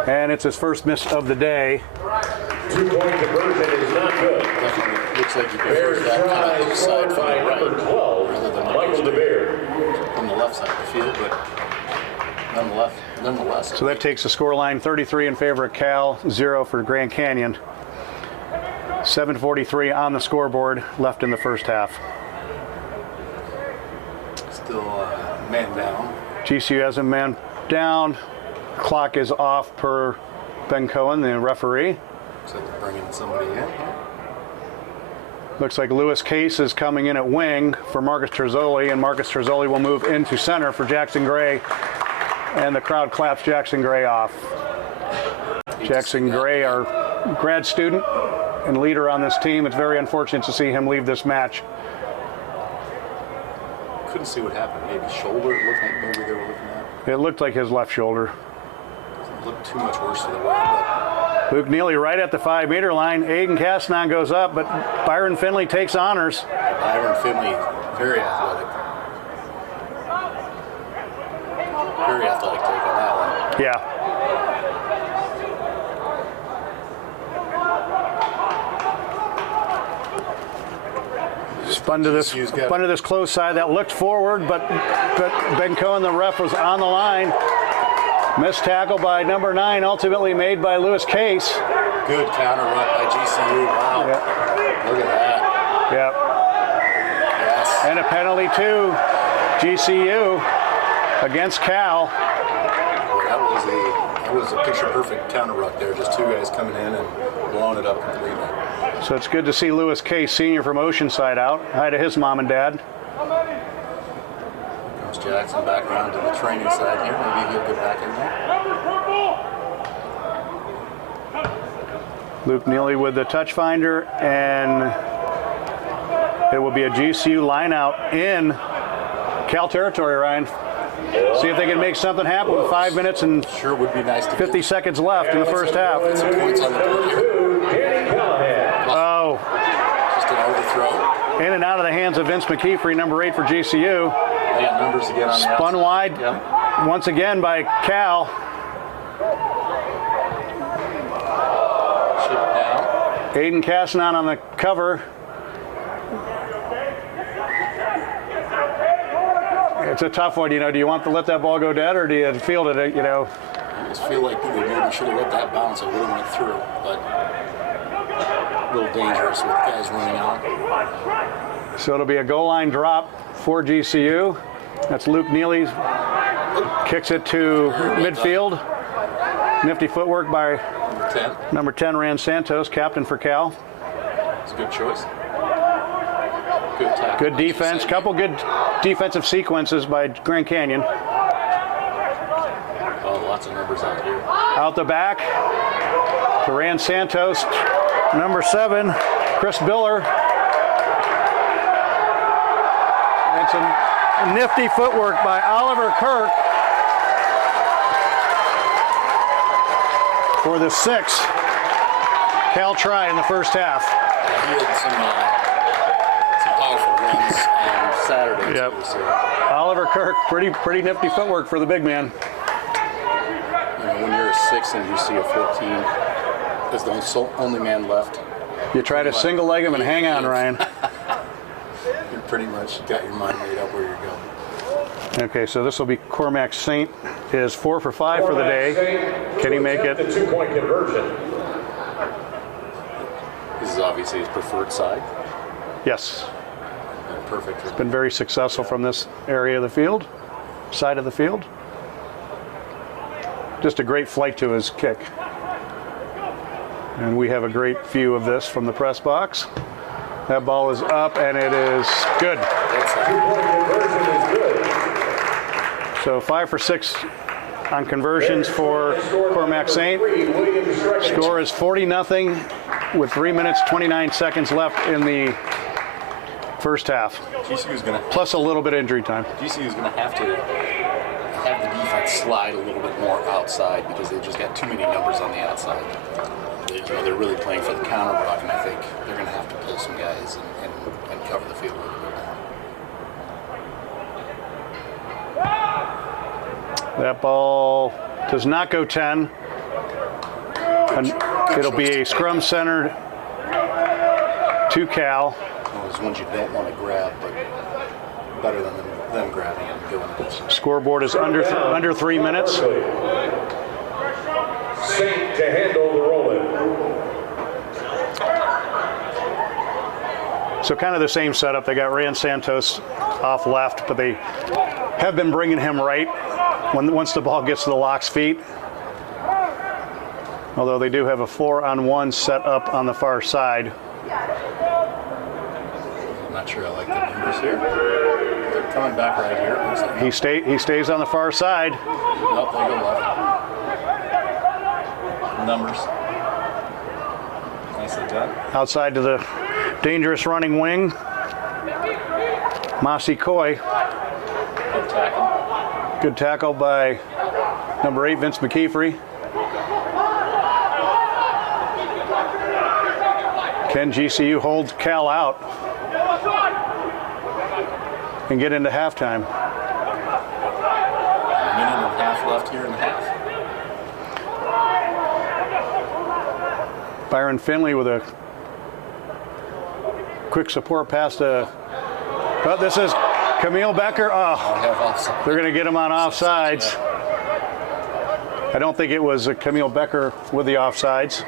And it's his first miss of the day. 2-point conversion is not good. Definitely looks like you Bears prefer that kind try of hook side from by the right number 12, rather than Michael DeBeer. from the left side of the field, but nonetheless. So that takes the scoreline 33 in favor of Cal, 0 for Grand Canyon. 7:43 on the scoreboard left in the first half. Still man down. GCU has a man down. Clock is off per Ben Cohen, the referee. Looks like they're bringing somebody in. Looks like Lewis Case is coming in at wing for Marcus Terzoli, and Marcus Terzoli will move into center for Jackson Gray. And the crowd claps Jackson Gray off. Jackson Gray, our grad student and leader on this team. It's very unfortunate to see him leave this match. Couldn't see what happened. Maybe shoulder. It looked like maybe they were looking at. It looked like his left shoulder. Doesn't look too much worse to the right, Luke Neely right at the 5-meter line. Aiden Castanon goes up, but Byron Finley takes honors. but Byron Finley, very athletic. Very athletic take on that one. Yeah. Spun to this close side that looked forward, but Ben Cohen, the ref, was on the line. Missed tackle by number 9, ultimately made by Lewis Case. Good counter run by GCU. Wow. Yep. Look at that. Yep. Yes. And a penalty to GCU against Cal. That was a picture perfect counter ruck there. Just two guys coming in and blowing it up completely. So it's good to see Lewis Case, senior from Oceanside, out. Hi to his mom and dad. Comes Jackson back around to the training side here. Maybe he'll get back in there. Luke Neely with the touch finder, and it will be a GCU line out in Cal territory, Ryan. See if they can make something happen with 5 minutes and Sure would be nice to 50 seconds left in the first half. get some points on the board here. Oh, In and out of the hands of Vince McKeefery, number 8 for GCU. They got numbers again on the Spun outside. wide Yep. once again by Cal. Chip down. Aiden Cassanon on the cover. It's a tough one, you know. Do you want to let that ball go dead, or do you field it, you know? I just feel like they maybe should have let that bounce. It would have went through, but a little dangerous with guys running out. So it'll be a goal line drop for GCU. That's Luke Neely. Kicks it to midfield. Nifty footwork by number 10, Rand Santos, captain for Cal. It's a good choice. Good tackle. Good defense. Couple good defensive sequences by Grand Canyon. Oh, lots of numbers out here. Out the back to Rand Santos, number 7, Chris Biller. And some nifty footwork by Oliver Kirk for the 6th Cal try in the first half. He had some powerful runs on Saturday. Yep. Too, so, Oliver Kirk, pretty nifty footwork for the big man. you know, when you're a 6 and you see a 14 as the only man left, You try to single leg him and hang on, Ryan. you pretty much got your mind made up where you're going. Okay, so this will be Cormac Saint is 4 for 5 for the day. Can he make it? The 2-point conversion. This is obviously his preferred side. Yes. Perfect. Been very successful from this area of the field, side of the field. Just a great flight to his kick. And we have a great view of this from the press box. That ball is up and it is good. So 5 for 6 on conversions for Cormac Saint. Score is 40-0 with 3 minutes 29 seconds left in the first half. GCU's going to Plus a little bit of injury time. GCU's going to have the defense slide a little bit more outside because they've just got too many numbers on the outside. They're really playing for the counter block, and I think they're going to have to pull some guys and cover the field a little bit more. That ball does not go 10. And it'll be a scrum centered to Cal. Those ones you don't want to grab, but better than them grabbing and going. Scoreboard is under 3 minutes. Saint to handle the roll-in. So kind of the same setup. They got Rand Santos off left, but they have been bringing him right once the ball gets to the lock's feet. Although they do have a 4-on-1 set up on the far side. I'm not sure I like the numbers here. They're coming back right here. Looks like He stays on the far side. Nope, they go left. Numbers. Nicely done. Outside to the dangerous running wing. Mossy Coy. Good tackle. Good tackle by number 8, Vince McKeefery. Can GCU hold Cal out and get into halftime? A minute and a half left here in the half. Byron Finley with a quick support pass to, but this is Camille Becker. Oh, Have offside. they're going to get him on offsides. I don't think it was Camille Becker with the offsides.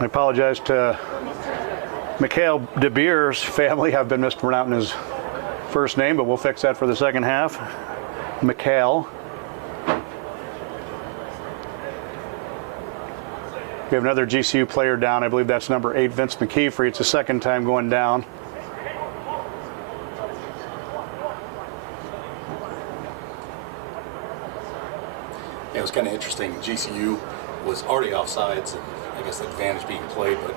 I apologize to Mikhail De Beer's family. I've been mispronouncing his first name, but we'll fix that for the second half. Mikhail. We have another GCU player down. I believe that's number 8, Vince McKeefery. It's the second time going down. It was kind of interesting. GCU was already offsides, I guess, advantage being played, but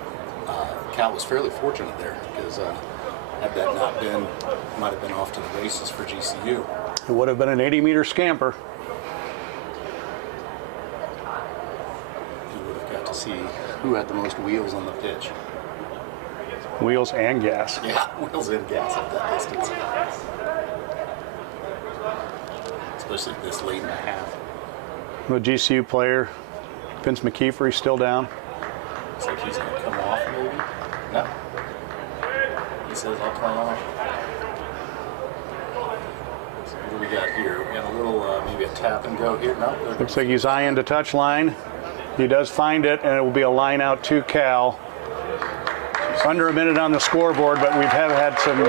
Cal was fairly fortunate there because had that not been, might have been off to the races for GCU. It would have been an 80-meter scamper. You would have got to see who had the most wheels on the pitch. Wheels and gas. Yeah, wheels and gas at that distance. Especially this late in the half. The GCU player, Vince McKeefer, still down. Looks like he's going to come off, maybe. No. He says, I'll play on. So what do we got here? We got a little, maybe a tap and go here. No. Looks like he's eyeing the touch line. He does find it, and it will be a line out to Cal. Under a minute on the scoreboard, but we have had some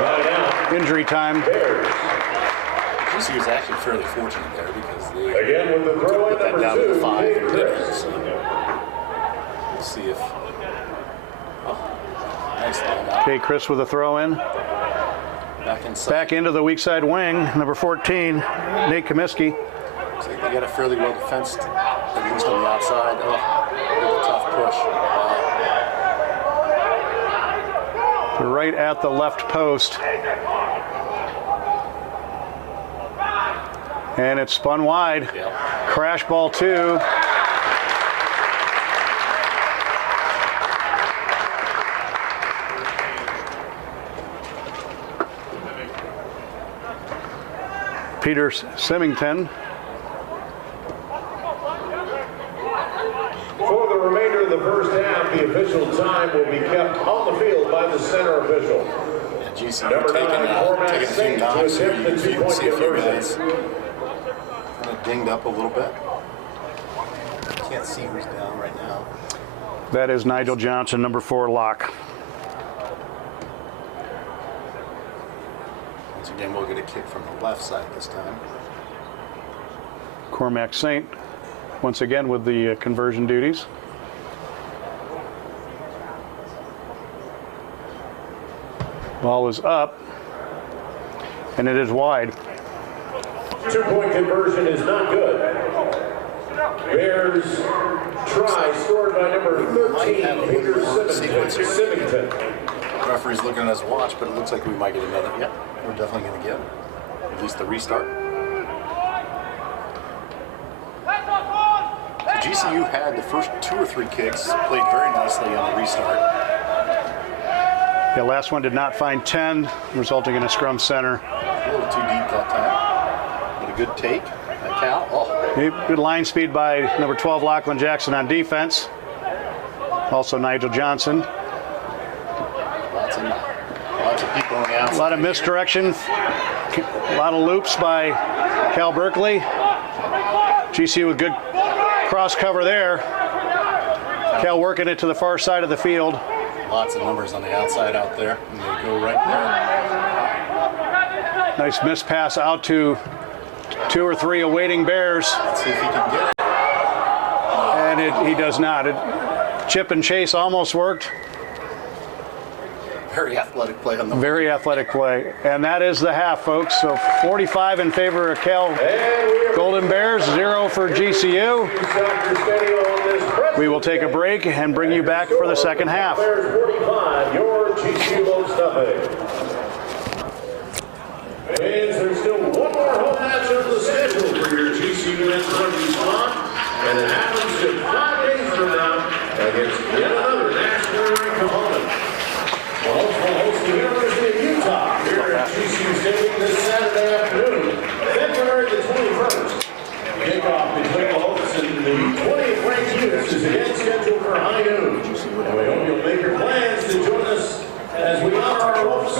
injury time. GCU was actually fairly fortunate there because they Again with the throw in put that number down to 2, 5 and did it. Chris. So we'll see if. Oh, nice line out. Okay, Chris with a throw in. Back inside. Back into the weak side wing, number 14, Nate Comiskey. Looks like they got it fairly well defensed, at least on the outside. Oh, really tough push. Right at the left post. And it's spun wide. Yep. Crash ball 2. Peter Symington. For the remainder of the first half, the official time will be kept on the field by the center official. Yeah, GCU Number 9, taking a few knocks here. You can see a few guys kind of dinged up a little bit. Can't see who's down right now. That is Nigel Johnson, number 4 lock. Once again, we'll get a kick from the left side this time. Cormac Saint, once again with the conversion duties. Ball is up, and it is wide. 2-point conversion is not good. Bears try scored by number 13, Peter Symington. Referee's looking at his watch, but it looks like we might get another. Yep, we're definitely going to get at least the restart. So GCU had the first 2 or 3 kicks, played very nicely on the restart. The last one did not find 10, resulting in a scrum center. A little too deep that time. But a good take by Cal. Oh, Good line speed by number 12, Lachlan Jackson on defense. Also Nigel Johnson. lots of people on the outside. A lot of misdirection. A lot of loops by Cal Berkeley. GCU with good cross cover there. Cal working it to the far side of the field. Lots of numbers on the outside out there. And they go right there. Nice miss pass out to 2 or 3 awaiting Bears. Let's see if he can get it. And he does not. Chip and chase almost worked. Very athletic play on the Very athletic play. And that is the half, folks. So 45 in favor of Cal Golden Bears, 0 for GCU. We will take a break and bring you back for the second half. Bears 45, your GCU Lopes nothing. Fans, there's still one more home match on the schedule for your GCU men's rugby squad, and it happens just 5 days from now against yet another national ranked opponent. The Lopes will host the University of Utah here at GCU Stadium this Saturday afternoon, February the 21st. Kickoff between the Lopes and the 20th ranked Utes is again scheduled for high noon. And we hope you'll make your plans to join us as we honor our Lopes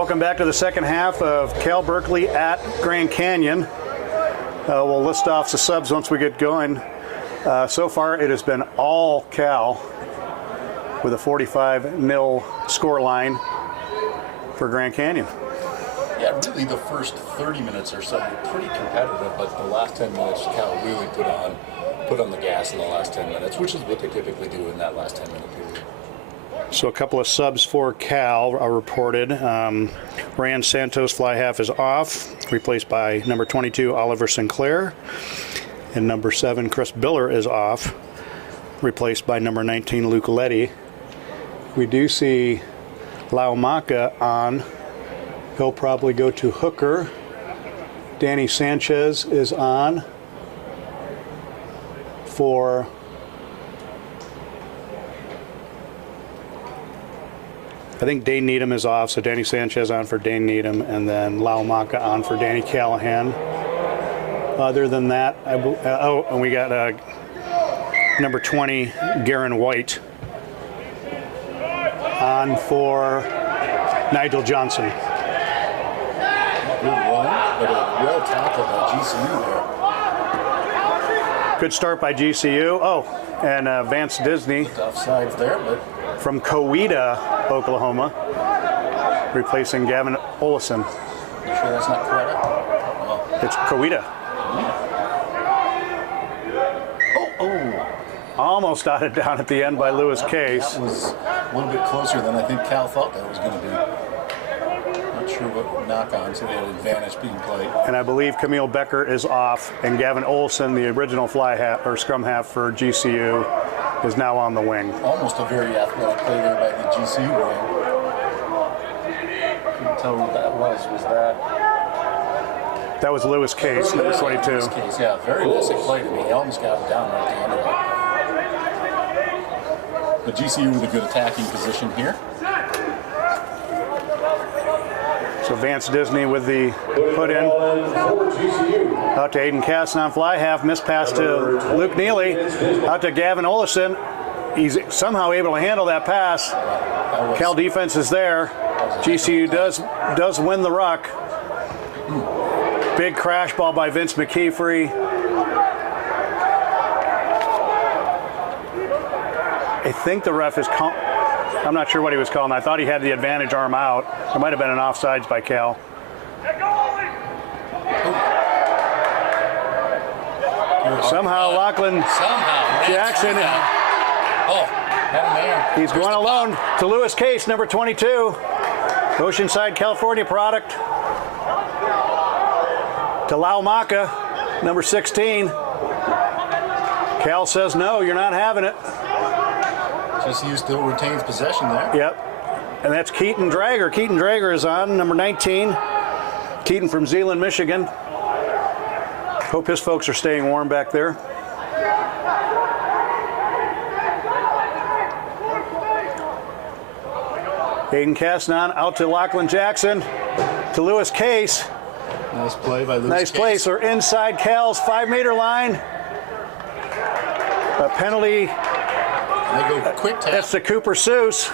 Welcome back to the second half of Cal Berkeley at Grand Canyon. We'll list off the subs once we get going. So far, it has been all Cal with a 45-0 score line for Grand Canyon. Yeah, really the first 30 minutes or so were pretty competitive, but the last 10 minutes, Cal really put on the gas in the last 10 minutes, which is what they typically do in that last 10-minute period. So a couple of subs for Cal are reported. Rand Santos, fly half, is off, replaced by number 22, Oliver Sinclair. And number 7, Chris Biller, is off, replaced by number 19, Luke Letty. We do see Laumaka on. He'll probably go to hooker. Danny Sanchez is on for I think Dane Needham is off, so Danny Sanchez on for Dane Needham, and then Laumaka on for Danny Callahan. Other than that, and we got number 20, Garen White, on for Nigel Johnson. Good run, but a well tackled by GCU there. Good start by GCU. Oh, and Vance Disney. Offsides there, but From Coweta, Oklahoma, replacing Gavin Olison. you sure that's not correct? Well, It's Coweta. oh. Almost dotted down at the end by Lewis Case. That was a little bit closer than I think Cal thought that was going to be. Not sure what knock-on, so they had advantage being played. And I believe Camille Becker is off, and Gavin Olson, the original fly half or scrum half for GCU, is now on the wing. Almost a very athletic play there by the GCU wing. Couldn't tell who that was. Was that? That was Lewis Case, number 22. Lewis Case, yeah, very basic play to me. He almost got it down right at the end of it. But GCU with a good attacking position here. So Vance Disney with the put in. Out to Aiden Casson on fly half. Missed pass to Luke Neely. Out to Gavin Olison. He's somehow able to handle that pass. Cal defense is there. GCU does win the ruck. Big crash ball by Vince McKeefery. I think the ref is I'm not sure what he was calling. I thought he had the advantage arm out. There might have been an offsides by Cal. Somehow Lachlan Jackson. Oh, that man. He's going alone to Lewis Case, number 22. Oceanside, California product. To Laumaka, number 16. Cal says, no, you're not having it. GCU still retains possession there. Yep. And that's Keaton Drager. Keaton Drager is on, number 19. Keaton from Zeeland, Michigan. Hope his folks are staying warm back there. Aiden Casnon out to Lachlan Jackson. To Lewis Case. Nice play by Lewis Nice Case. play. So inside Cal's 5-meter line. A penalty. They go quick tap. That's to Cooper Seuss.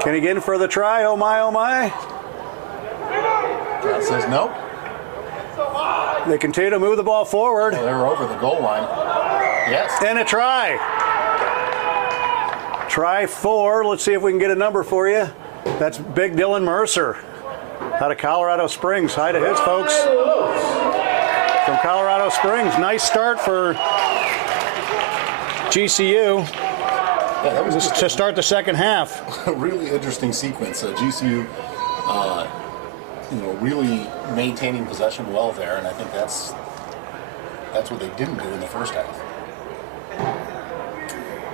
Can he get in for the try? Oh my, oh my. Cal says no. They continue to move the ball forward. Oh, they're over the goal line. Yes. And a try. Try 4. Let's see if we can get a number for you. That's Big Dylan Mercer out of Colorado Springs. Hi to his folks from Colorado Springs. Nice start for GCU. Yeah, that was To start the second half. a really interesting sequence. GCU, really maintaining possession well there, and I think that's what they didn't do in the first half.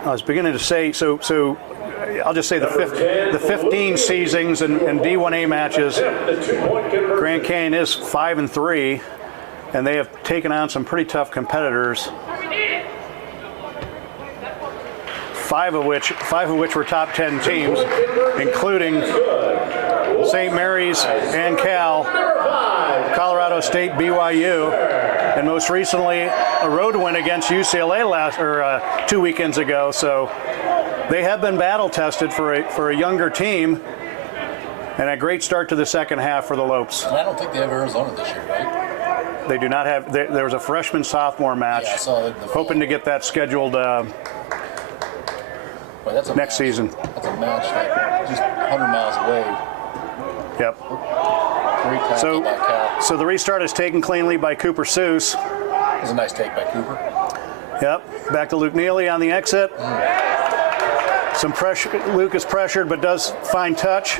I was beginning to say, so I'll just say the 15 seasons and D1A matches, Grand Canyon is 5-3, and they have taken on some pretty tough competitors. Five of which were top 10 teams, including St. Mary's and Cal, Colorado State, BYU, and most recently a road win against UCLA 2 weekends ago. So They have been battle tested for a younger team, and a great start to the second half for the Lopes. And I don't think they have Arizona this year, right? They do not have. There was a freshman-sophomore match. Yeah, I saw the hoping to get that scheduled next season. That's a match like just 100 miles away. Yep. Great tackle by Cal. So the restart is taken cleanly by Cooper Seuss. It was a nice take by Cooper. Yep. Back to Luke Neely on the exit. Some pressure. Luke is pressured, but does find touch.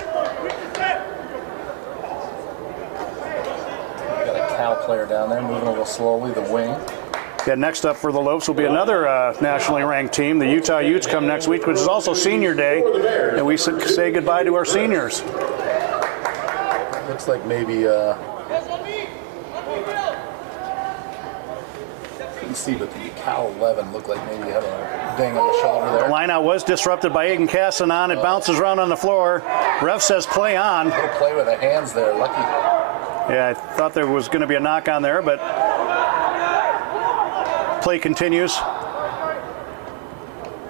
Got a Cal player down there moving a little slowly, the wing. Yeah, next up for the Lopes will be another nationally ranked team. The Utah Utes come next week, which is also senior day, and we say goodbye to our seniors. Looks like maybe couldn't see, but the Cal 11 looked like maybe had a ding on the shoulder there. The lineout was disrupted by Aiden Cassanon. It bounces around on the floor. Ref says play on. Little play with the hands there, lucky. Yeah, I thought there was going to be a knock on there, but play continues.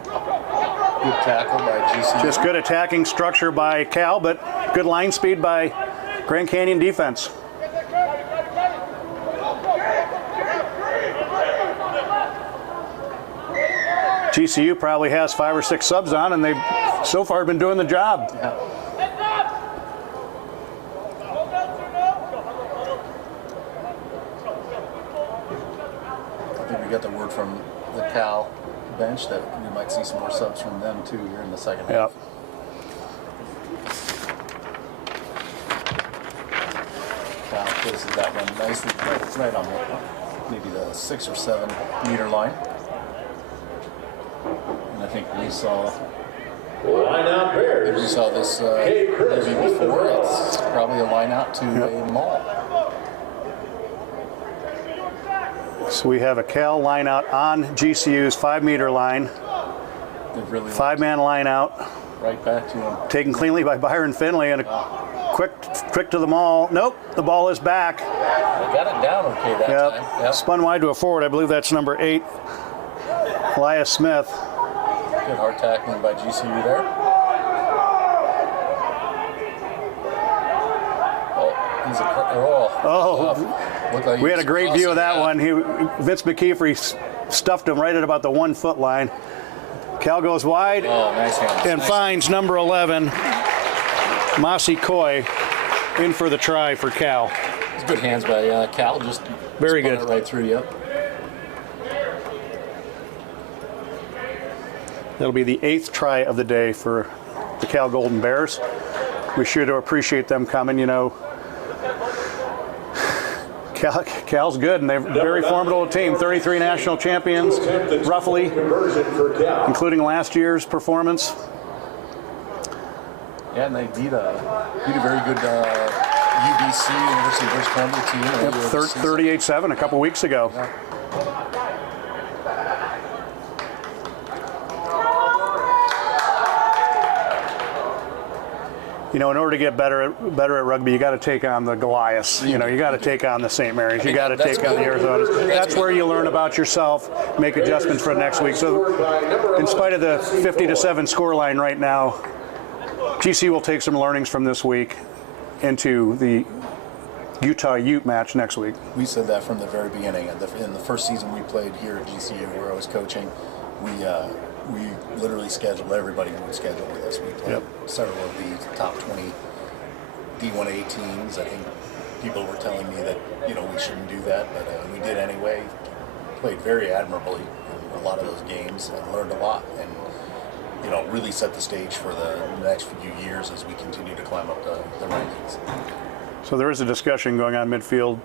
Good tackle by GCU. Just good attacking structure by Cal, but good line speed by Grand Canyon defense. GCU probably has 5 or 6 subs on, and they've so far been doing the job. Yeah. I think we got the word from the Cal bench that we might see some more subs from them too here in the second half. Yep. Cal places that one nicely. It's right on maybe the 6 or 7 meter line. And I think we saw Line out Bears. this Hey, Chris, movie before. It's probably a line out to a mall. So we have a Cal line out on GCU's 5-meter line. They've really 5-man line out, right back to him. taken cleanly by Byron Finley, and a quick to the maul. Nope, the ball is back. They got it down okay that Yep. time. Yep. Spun wide to a forward. I believe that's number 8, Elias Smith. Good hard tackling by GCU there. Oh, he's tough. Looked like he We had was a great view of that crossing one. Vince McKeefery stuffed him right at about the 1-foot line. Cal goes wide Oh, nice hands. and Nice. finds number 11, Mossy Coy, in for the try for Cal. It's good hands by Cal. Just Very spun good. it right through. Yep. That'll be the 8th try of the day for the Cal Golden Bears. We sure do appreciate them coming. You know, Cal's good, and they're a very formidable team. 33 national champions, roughly, Conversion for Cal. including last year's performance. Yeah, and they beat a very good UBC, University of British Columbia team. Yep, 38-7 a couple weeks ago. Yeah. You know, in order to get better at rugby, you got to take on the Goliaths. You know, you got to take on the St. Mary's. You got to take on the Arizonas. That's where you learn about yourself, make adjustments for next week. So, in spite of the 50-7 scoreline right now, GC will take some learnings from this week into the Utah Ute match next week. We said that from the very beginning. In the first season we played here at GCU, where I was coaching, we literally scheduled everybody who would schedule with us. We played several of the top 20 D1A teams. I think people were telling me that we shouldn't do that, but we did anyway. Played very admirably in a lot of those games and learned a lot, and really set the stage for the next few years as we continue to climb up the rankings. So there is a discussion going on midfield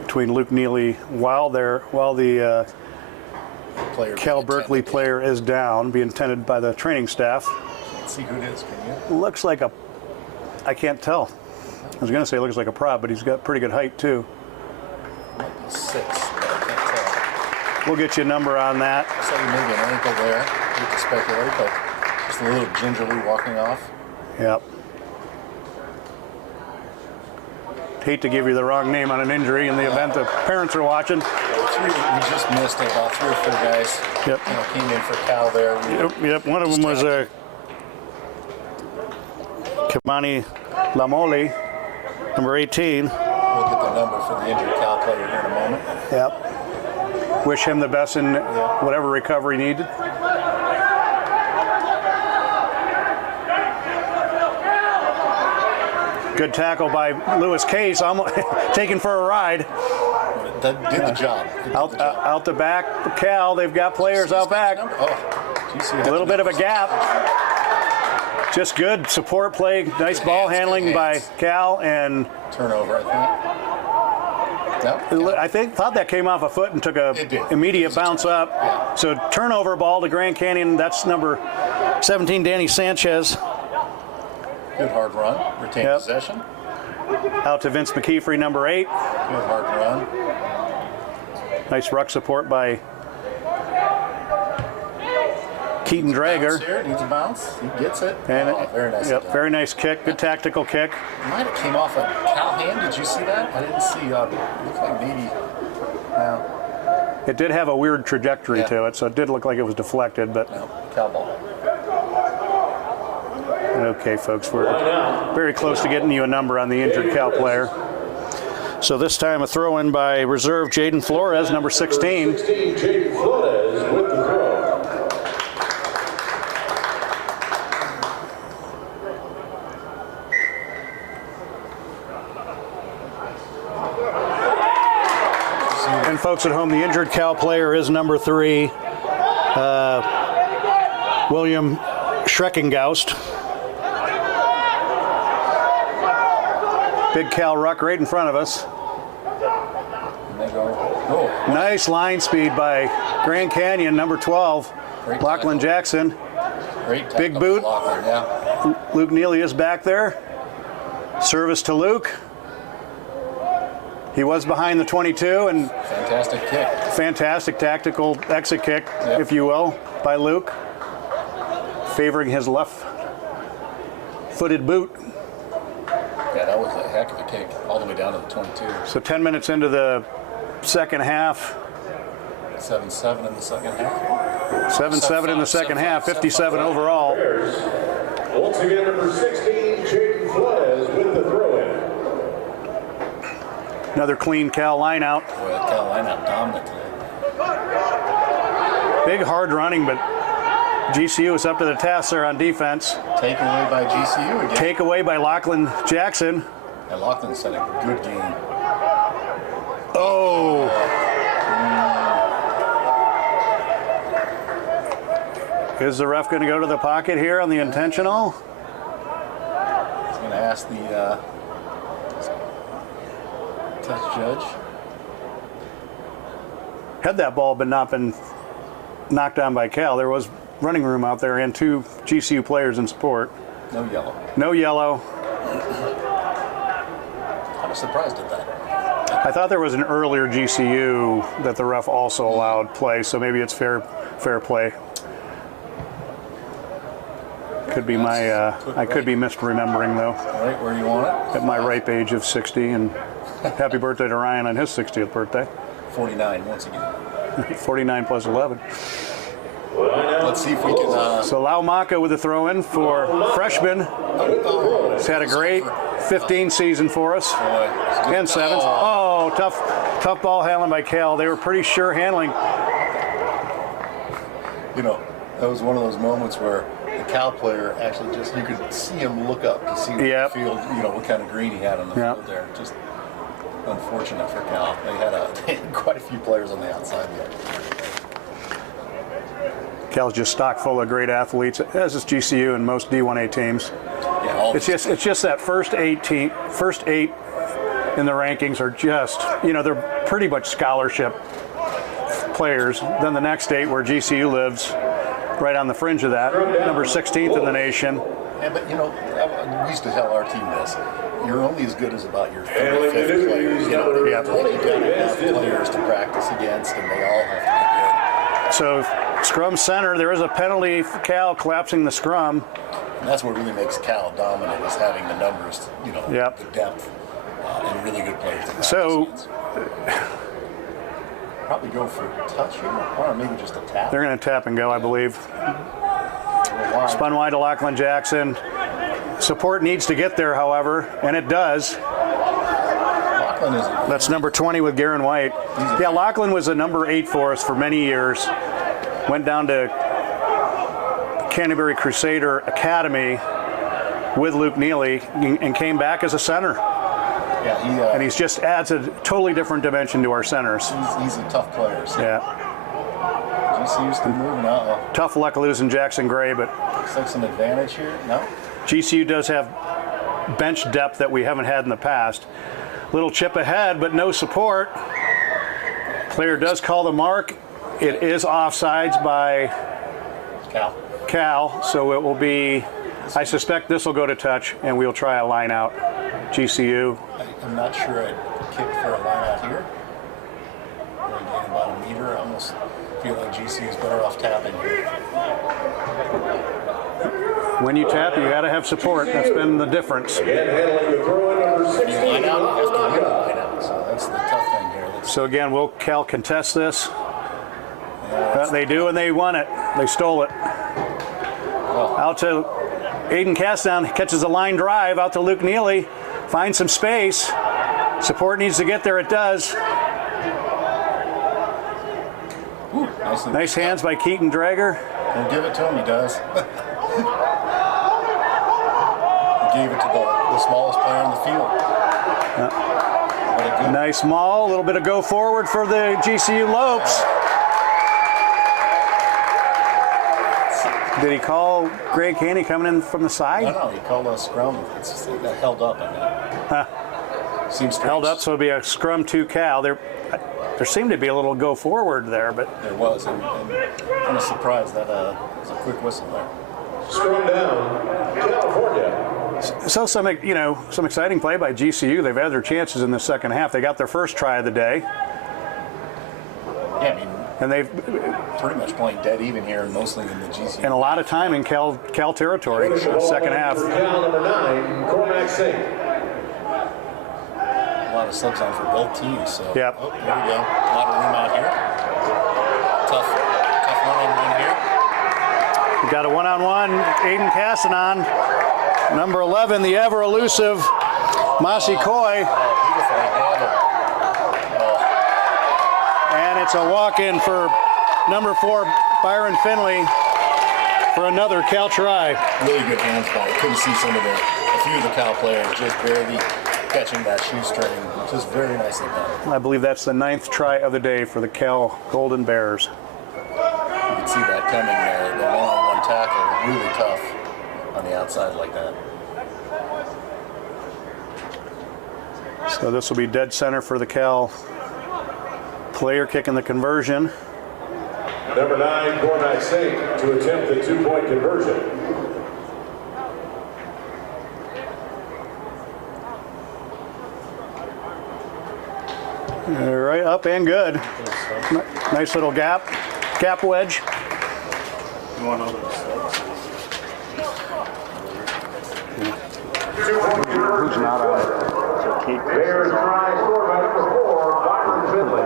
between Luke Neely while the Player Cal Berkeley player is down, being tended by the training staff. Can't see who it is, can you? Looks like I can't tell. I was going to say it looks like a prop, but he's got pretty good height too. Might be 6, but I can't tell. We'll get you a number on that. Looks like maybe an ankle there. We can speculate, but just a little gingerly walking off. Yep. hate to give you the wrong name on an injury in the event the parents are watching. We just missed about 3 or 4 guys. Yep. Came in for Cal there. Yep. One of them was Kimani Lamoli, number 18. We'll get the number for the injured Cal player here in a moment. Yep. Wish him the best in whatever recovery needed. Good tackle by Lewis Case, almost taken for a ride. That did the job. Out the back, Cal, they've got players out back. A little bit of a gap. Just good support play, nice ball handling by Cal, and turnover, I think. Thought that came off a foot and took a immediate bounce up. Yeah. So turnover ball to Grand Canyon. That's number 17, Danny Sanchez. Good hard run, retained possession. Out to Vince McKeefrey, number 8. Good hard run. Nice ruck support by Keaton Drager. Here, needs a bounce. He gets it. And very nice. Very nice kick. Good tactical kick. It might have came off a Cal hand. Did you see that? I didn't see. Looks like maybe. It did have a weird trajectory to it, so it did look like it was deflected. But no, Cal ball. Okay, folks, we're very close to getting you a number on the injured Cal player. So this time a throw-in by reserve Jaden Flores, number 16. Jaden Flores with the throw. And folks at home, the injured Cal player is number 3, William Schreckengaust. Big Cal ruck right in front of us. Nice line speed by Grand Canyon, number 12, Lachlan Jackson. Great big boot. Lachlan, yeah. Luke Neely is back there. Service to Luke. He was behind the 22, and fantastic kick. Fantastic tactical exit kick, if you will, by Luke, favoring his left-footed boot. Yeah, that was a heck of a kick, all the way down to the 22. So 10 minutes into the second half. 7-7 in the second half. 7-7 in the second half, 57 overall. Once again, number 16, Jaden Flores with the throw-in. Another clean Cal line out. Boy, that Cal line out dominant today. Big hard running, but GCU is up to the task there on defense. Taken away by GCU again. Take away by Lachlan Jackson. And Lachlan had a good game. Oh. Is the ref going to go to the pocket here on the intentional? He's going to ask the touch judge. Had that ball not been knocked down by Cal, there was running room out there and 2 GCU players in support. No yellow. No yellow. I was surprised at that. I thought there was an earlier GCU that the ref also allowed play, so maybe it's fair play. Could be I could be misremembering though. Right where you want it. At my ripe age of 60, and happy birthday to Ryan on his 60th birthday. 49 once again. 49 plus 11. Let's see if we can. So Lau Maka with a throw-in for freshman. He's had a great 15 season for us. And 7. Oh, tough ball handling by Cal. They were pretty sure handling. You know, that was one of those moments where the Cal player actually just, you could see him look up to see the field, you know, what kind of green he had on the field there. Just unfortunate for Cal. They had quite a few players on the outside there. Cal's just stock full of great athletes, as is GCU and most D1A teams. Yeah, it's just that first eight in the rankings are just, you know, they're pretty much scholarship players. Then the next 8 where GCU lives, right on the fringe of that, number 16th in the nation. Yeah, but you know, we used to tell our team this: you're only as good as about your 5th players. You know, you've got enough players to practice against, and they all have to be good. So scrum center, there is a penalty for Cal collapsing the scrum. And that's what really makes Cal dominant, is having the numbers, you know, the depth, and really good players. So probably go for a touch here, or maybe just a tap. they're going to tap and go, I believe. Wide. Spun wide to Lachlan Jackson. Support needs to get there, however, and it does. Lachlan is a That's number 20 with Garen White. Yeah, Lachlan was a number 8 for us for many years. Went down to Canterbury Crusader Academy with Luke Neely and came back as a center. yeah, And he's just adds a totally different dimension to our centers. he's a tough player. So Yeah. GCU's still moving out. Tough luck losing Jackson Gray, but Looks like some advantage here. No? GCU does have bench depth that we haven't had in the past. Little chip ahead, but no support. Player does call the mark. It is offsides by Cal, so it will be, I suspect this will go to touch, and we'll try a line out. GCU. I'm not sure I'd kick for a line out here. We're getting about a meter. I almost feel like GCU is better off tapping here. When you tap, you got to have support. That's been the difference. Again, handling the throw in number 16. Line out, you have to win the line out. So that's the tough thing here. So again, will Cal contest this? They do, and they won it. They stole it. Out to Aiden Castdown, catches a line drive out to Luke Neely. Finds some space. Support needs to get there. It does. Ooh, Nice hands by Keaton Drager. Don't give it to him, he does. He gave it to the smallest player on the field. What a good Nice maul. A little bit of go forward for the GCU Lopes. Did he call Greg Haney coming in from the side? No, he called a scrum. It's just, it got held up on that. Seems strange. Held up, so it'll be a scrum to Cal. There seemed to be a little go forward there, but There was, and I'm surprised that was a quick whistle there. Scrum down, California. so some exciting play by GCU. They've had their chances in the second half. They got their first try of the day, Yeah, I mean, and they've pretty much playing dead even here, mostly in the GCU. and a lot of time in Cal territory in the second half. For Cal number 9, Cormac Singh. A lot of subs on for both teams. So, Yep. Oh, there we go. A lot of room out here. Tough one-on-one here. We got a one-on-one. Aiden Castanon, number 11, the ever elusive Masi Coy, Beautiful. and it's a walk-in for number 4 Byron Finley for another Cal try. Really good hands ball. Couldn't see a few of the Cal players just barely catching that shoestring. Just very nicely done. I believe that's the 9th try of the day for the Cal Golden Bears. You can see that coming there. The one-on-one tackle, really tough on the outside like that. So this will be dead center for the Cal player kicking the conversion. Number 9, Cormac Singh to attempt the 2-point conversion. All right, up and good. Nice little gap wedge. You want to know Who's not on it? So Kate Bears try scored by number 4, Byron Finley.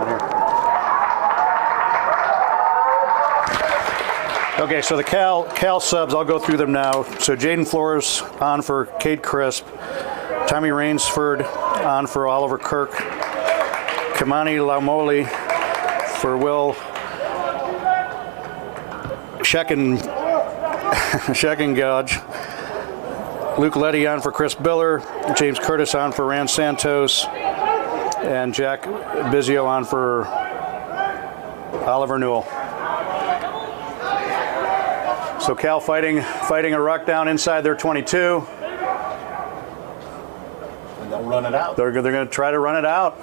Okay, so the Cal subs, I'll go through them now. So Jaden Flores on for Cade Crisp, Tommy Rainsford on for Oliver Kirk, Kamani Laumoli for Will Scheckengauge, Luke Letty on for Chris Biller, James Curtis on for Rand Santos, and Jack Bizio on for Oliver Newell. So Cal fighting a ruck down inside their 22. and they'll run it out. They're going to try to run it out.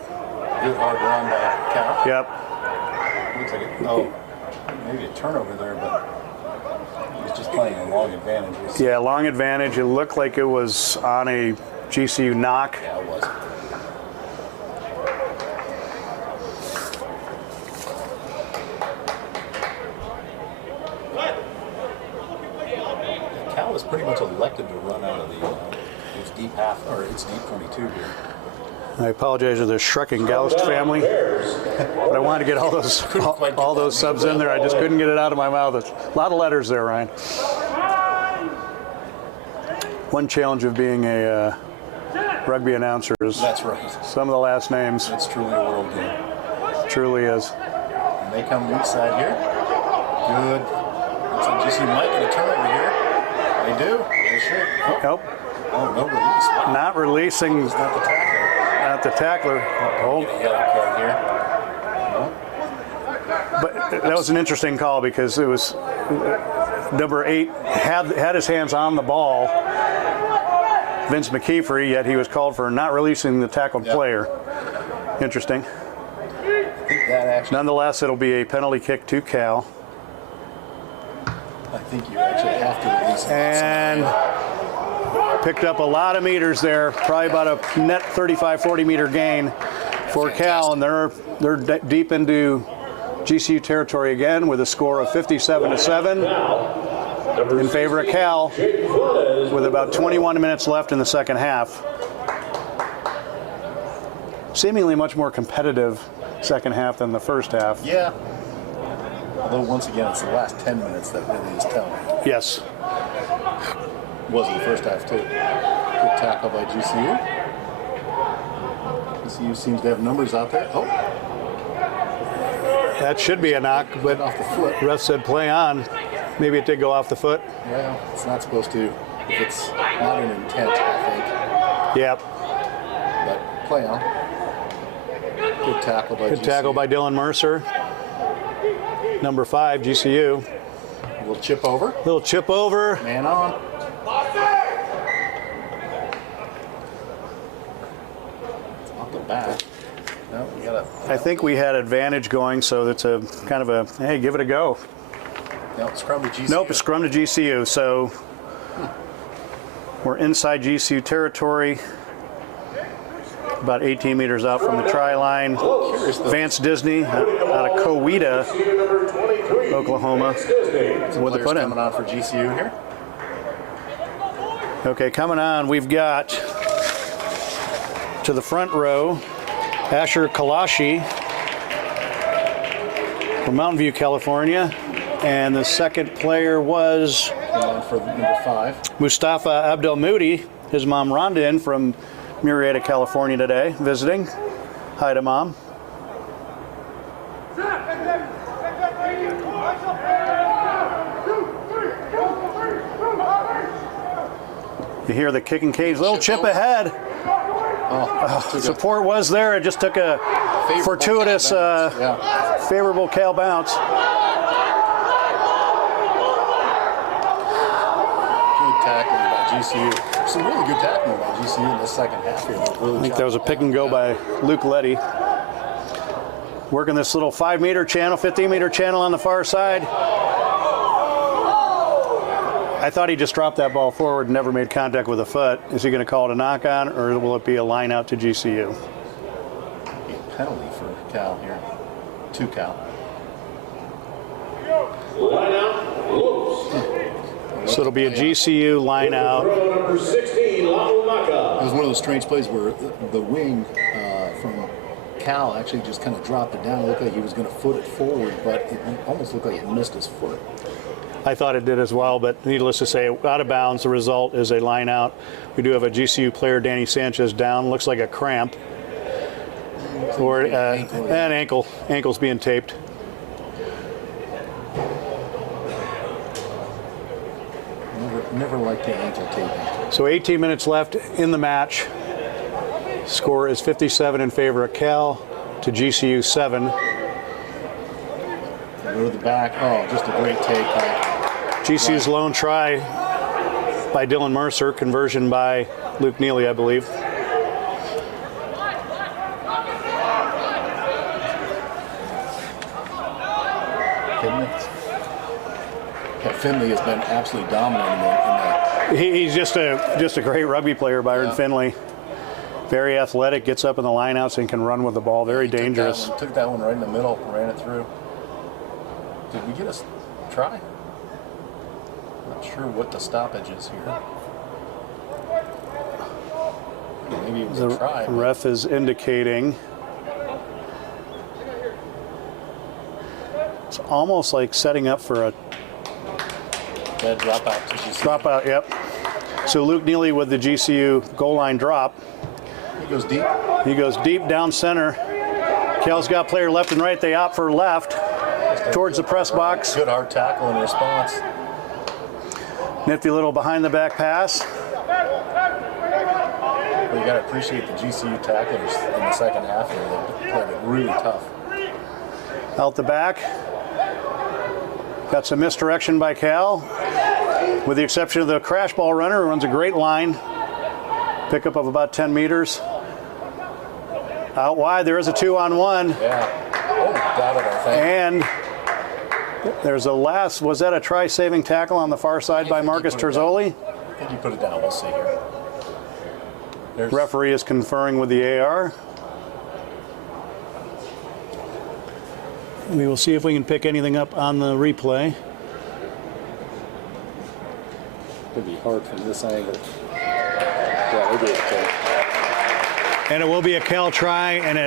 Good hard run by Cal. Yep. Looks like maybe a turnover there, but he's just playing a long advantage. Yeah, long advantage. It looked like it was on a GCU knock. Yeah, it was. Cal was pretty much elected to run out of its deep half, or its deep 22 here. I apologize to the Schrecken Gaust family, but I wanted to get all those subs in there. I just couldn't get it out of my mouth. A lot of letters there, Ryan. One challenge of being a rugby announcer is That's right. some of the last names. It's truly a world game. Truly is. And they come weak side here. Good. Looks like GCU might get a turnover here. They do. They should. Oh, Nope. oh no release. Wow. Not releasing. It's not the tackler. Not the tackler. Hold. Get a yellow card here. No. But that was an interesting call because it was number 8 had his hands on the ball, Vince McKeefery, yet he was called for not releasing the tackled player. Interesting. I think that actually. Nonetheless, it'll be a penalty kick to Cal. I think you actually have to release it. And picked up a lot of meters there, probably about a net 35, 40 meter gain for Cal, and they're deep into GCU territory again with a score of 57-7 in favor of Cal with about 21 minutes left in the second half. Seemingly much more competitive second half than the first half. Yeah. Although once again, it's the last 10 minutes that really is telling. Yes. Was in the first half too. Good tackle by GCU. GCU seems to have numbers out there. Oh, That should be a knock, but off the foot. ref said play on. Maybe it did go off the foot. Yeah, it's not supposed to. If it's not an intent, I Yep. think. But play on. Good tackle by Good GCU. tackle by Dylan Mercer. Number 5, GCU. A little chip over. Little chip over. Man on. It's off the back. No, we got a. I think we had advantage going, so it's a kind of a, hey, give it a go. No, scrum to GCU. Nope, a scrum to GCU, so we're inside GCU territory, about 18 meters out from the try line. Vance Disney out of Coweta, Oklahoma, with the put in. Coming on for GCU here. Okay, coming on, we've got to the front row, Asher Kalashi from Mountain View, California. And the second player was For number 5. Mustafa Abdelmoudi, his mom Rhonda in from Murrieta, California today, visiting. Hi to Mom. You hear the kicking cage, little chip ahead. Support was there, it just took a fortuitous, favorable Cal bounce. Tackling by GCU. Some really good tackling by GCU in the second half here. Really I think that was a pick and go by Luke Letty. Working this little 5-meter channel, 15-meter channel on the far side. I thought he just dropped that ball forward and never made contact with a foot. Is he going to call it a knock on, or will it be a line out to GCU? A penalty for Cal here. 2 Cal. Line out, loose. So it'll be a GCU line out. Number 16, Lalumaka. It was one of those strange plays where the wing from Cal actually just kind of dropped it down. It looked like he was going to foot it forward, but it almost looked like it missed his foot. I thought it did as well, but needless to say, out of bounds. The result is a line out. We do have a GCU player, Danny Sanchez, down. Looks like a cramp. Or an ankle. Ankle's being taped. Never liked the ankle taping. So 18 minutes left in the match. Score is 57 in favor of Cal to GCU 7. Go to the back. Oh, just a great take by GCU's lone try by Dylan Mercer, conversion by Luke Neely, I believe. Finley has been absolutely dominant in that. He's just a great rugby player, Byron Finley. Very athletic, gets up in the lineouts and can run with the ball. Very dangerous. Took that one right in the middle, ran it through. Did we get a try? Not sure what the stoppage is here. Maybe it was The a try. ref is indicating. It's almost like setting up for a Bad dropout to GCU. dropout, yep. So Luke Neely with the GCU goal line drop. He goes deep. He goes deep down center. Cal's got player left and right. They opt for left towards the press box. Good hard tackle in response. Nifty little behind the back pass. But you got to appreciate the GCU tacklers in the second half here. They played it really tough. Out the back. Got some misdirection by Cal. With the exception of the crash ball runner, who runs a great line. Pickup of about 10 meters. Out wide, there is a 2-on-1. Yeah. Oh, got it, I think. And there's a last, was that a try-saving tackle on the far side by Marcus Terzoli? I think you put it down. We'll see here. There's Referee is conferring with the AR. We will see if we can pick anything up on the replay. It'd be hard from this angle. Yeah, it'll be okay. And it will be a Cal try, and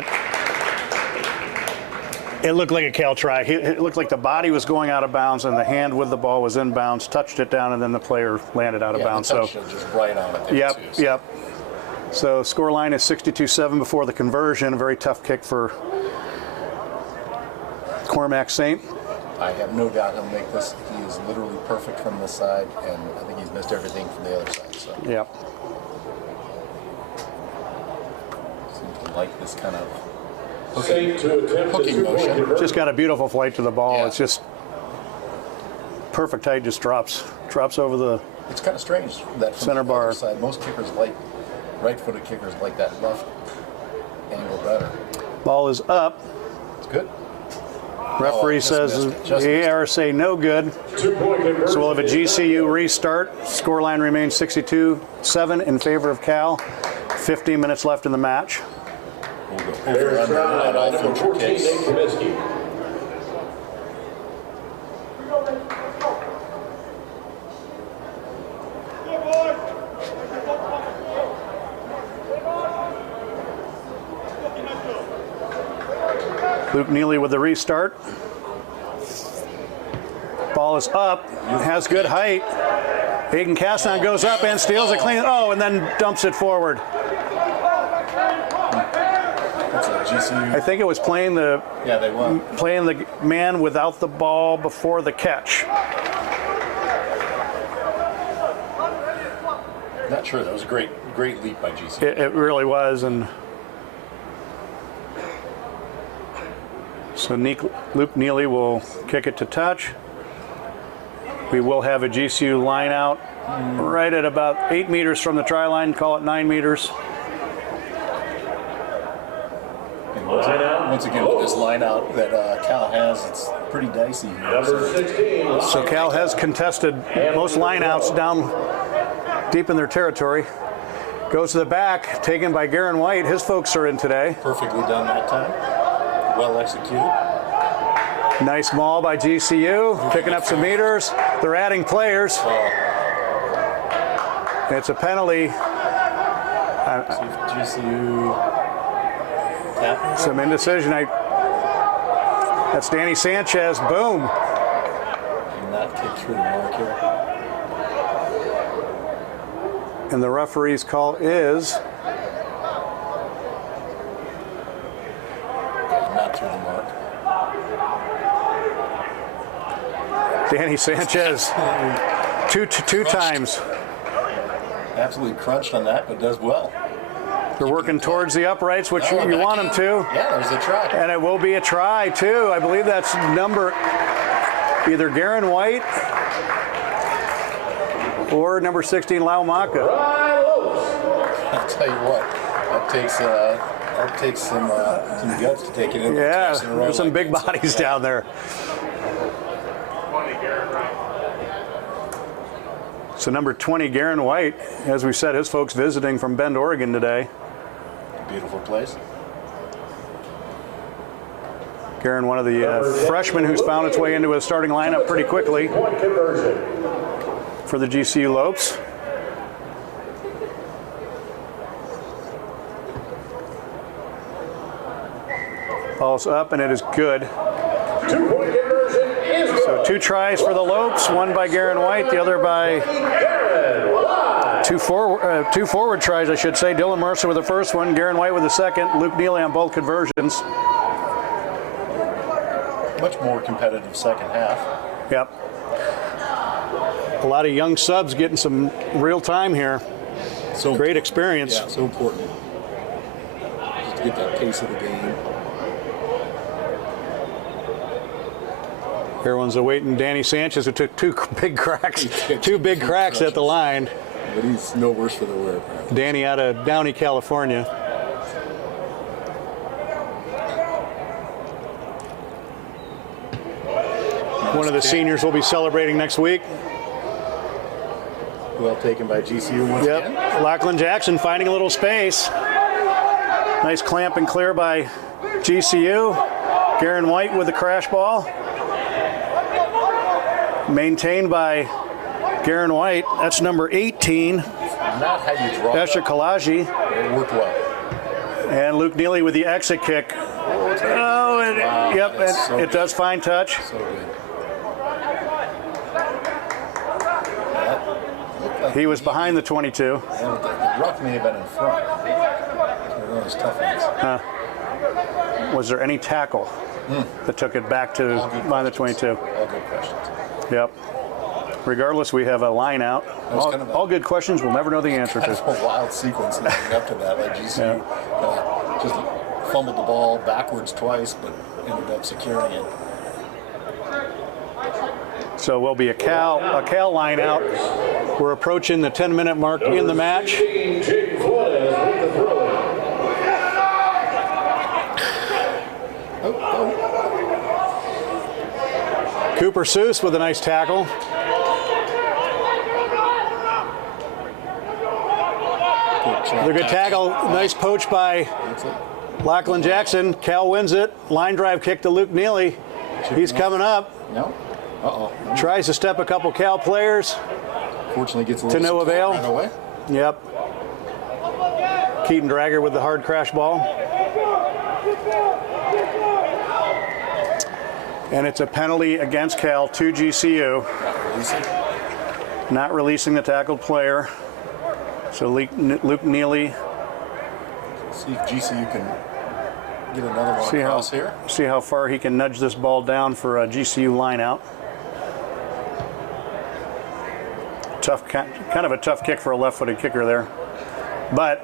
it looked like a Cal try. It looked like the body was going out of bounds, and the hand with the ball was in bounds, touched it down, and then the player landed out of bounds. So just right on it there. Yep, too, so. yep. So score line is 62-7 before the conversion. A very tough kick for Cormac Saint. I have no doubt he'll make this. He is literally perfect from this side, and I think he's missed everything from the other side. So Yep. seems to like this kind of Saint to attempt a hooking two-point motion. conversion. Just got a beautiful flight to the ball. Yeah. It's just perfect height, just drops over the It's kind of strange that from Center the bar. other side, most kickers like right-footed kickers like that left angle better. ball is up. It's good. Referee just says missed it, just the AR say no good. Two-point conversion. So we'll have a GCU restart. Scoreline remains 62-7 in favor of Cal. 15 minutes left in the match. We'll go over There's under foul on all by number future 14, kicks. Nate Kaminsky. Luke Neely with the restart. Ball is up, has good height. Aiden Casson goes up and steals it clean. Oh, and then dumps it forward. That's a GCU. I think it was playing the Yeah, they won. man without the ball before the catch. Not sure. That was a great leap by GCU. It really was, and so Luke Neely will kick it to touch. We will have a GCU line out right at about 8 meters from the try line, call it 9 meters. And once again, with this line out that Cal has, it's pretty dicey here. Number 16. So Cal has contested most lineouts down deep in their territory. Goes to the back, taken by Garen White. His folks are in today. Perfectly done that time. Well executed. Nice maul by GCU, picking up some meters. They're adding players. It's a penalty. GCU tapping. Some indecision. That's Danny Sanchez. Boom. Not kick through the mark here. And the referee's call is Not through the mark. Danny Sanchez. Two times. Absolutely crunched on that, but does well. They're working towards the uprights, which you want them to. Yeah, there's a try. And it will be a try, too. I believe that's number either Garen White or number 16, Lau Maka. I'll tell you what, that takes some guts to take it in. Yeah, twice in a row there's some like big that. So, bodies yeah. down there. So number 20, Garen White, as we said, his folks visiting from Bend, Oregon today. Beautiful place. Garen, one of the freshmen who's found its way into a starting lineup pretty quickly Point conversion. for the GCU Lopes. Ball's up, and it is good. 2-point conversion is good. So 2 tries for the Lopes, one by Garen White, the other by two forward tries, I should say. Dylan Mercer with the first one, Garen White with the second, Luke Neely on both conversions. Much more competitive second half. Yep. A lot of young subs getting some real time here. So Great experience. Yeah, so important. Just to get that pace of the game. Everyone's awaiting Danny Sanchez, who took two big cracks at the line. But he's no worse for the wear. Danny out of Downey, California. One of the seniors will be celebrating next week. Well taken by GCU once again. Lachlan Jackson finding a little space. Nice clamp and clear by GCU. Garen White with the crash ball. Maintained by Garen White. That's number 18. Not how you draw Esha Kalaji. It worked well. And Luke Neely with the exit kick. Oh, it does find touch. So good. He was behind the 22. The ruck may have been in front. One of those tough ones. Was there any tackle that took it back to behind the 22? All good questions. Yep. Regardless, we have a line out. All good questions we'll never know the answer Kind to. of a wild sequence leading up to that. Like GCU just fumbled the ball backwards twice, but ended up securing it. So we'll be a Cal line out. We're approaching the 10-minute mark in the match. Cooper Seuss with a nice tackle. The good tackle, nice poach by Lachlan Jackson. Cal wins it. Line drive kick to Luke Neely. He's coming up. No. Tries to step a couple Cal players. Fortunately, gets a to little no avail. Right away. Yep. Keaton Drager with the hard crash ball. And it's a penalty against Cal to GCU. Not releasing the tackled player. So Luke Neely. See if GCU can get another one across here. See how far he can nudge this ball down for a GCU line out. Kind of a tough kick for a left-footed kicker there. But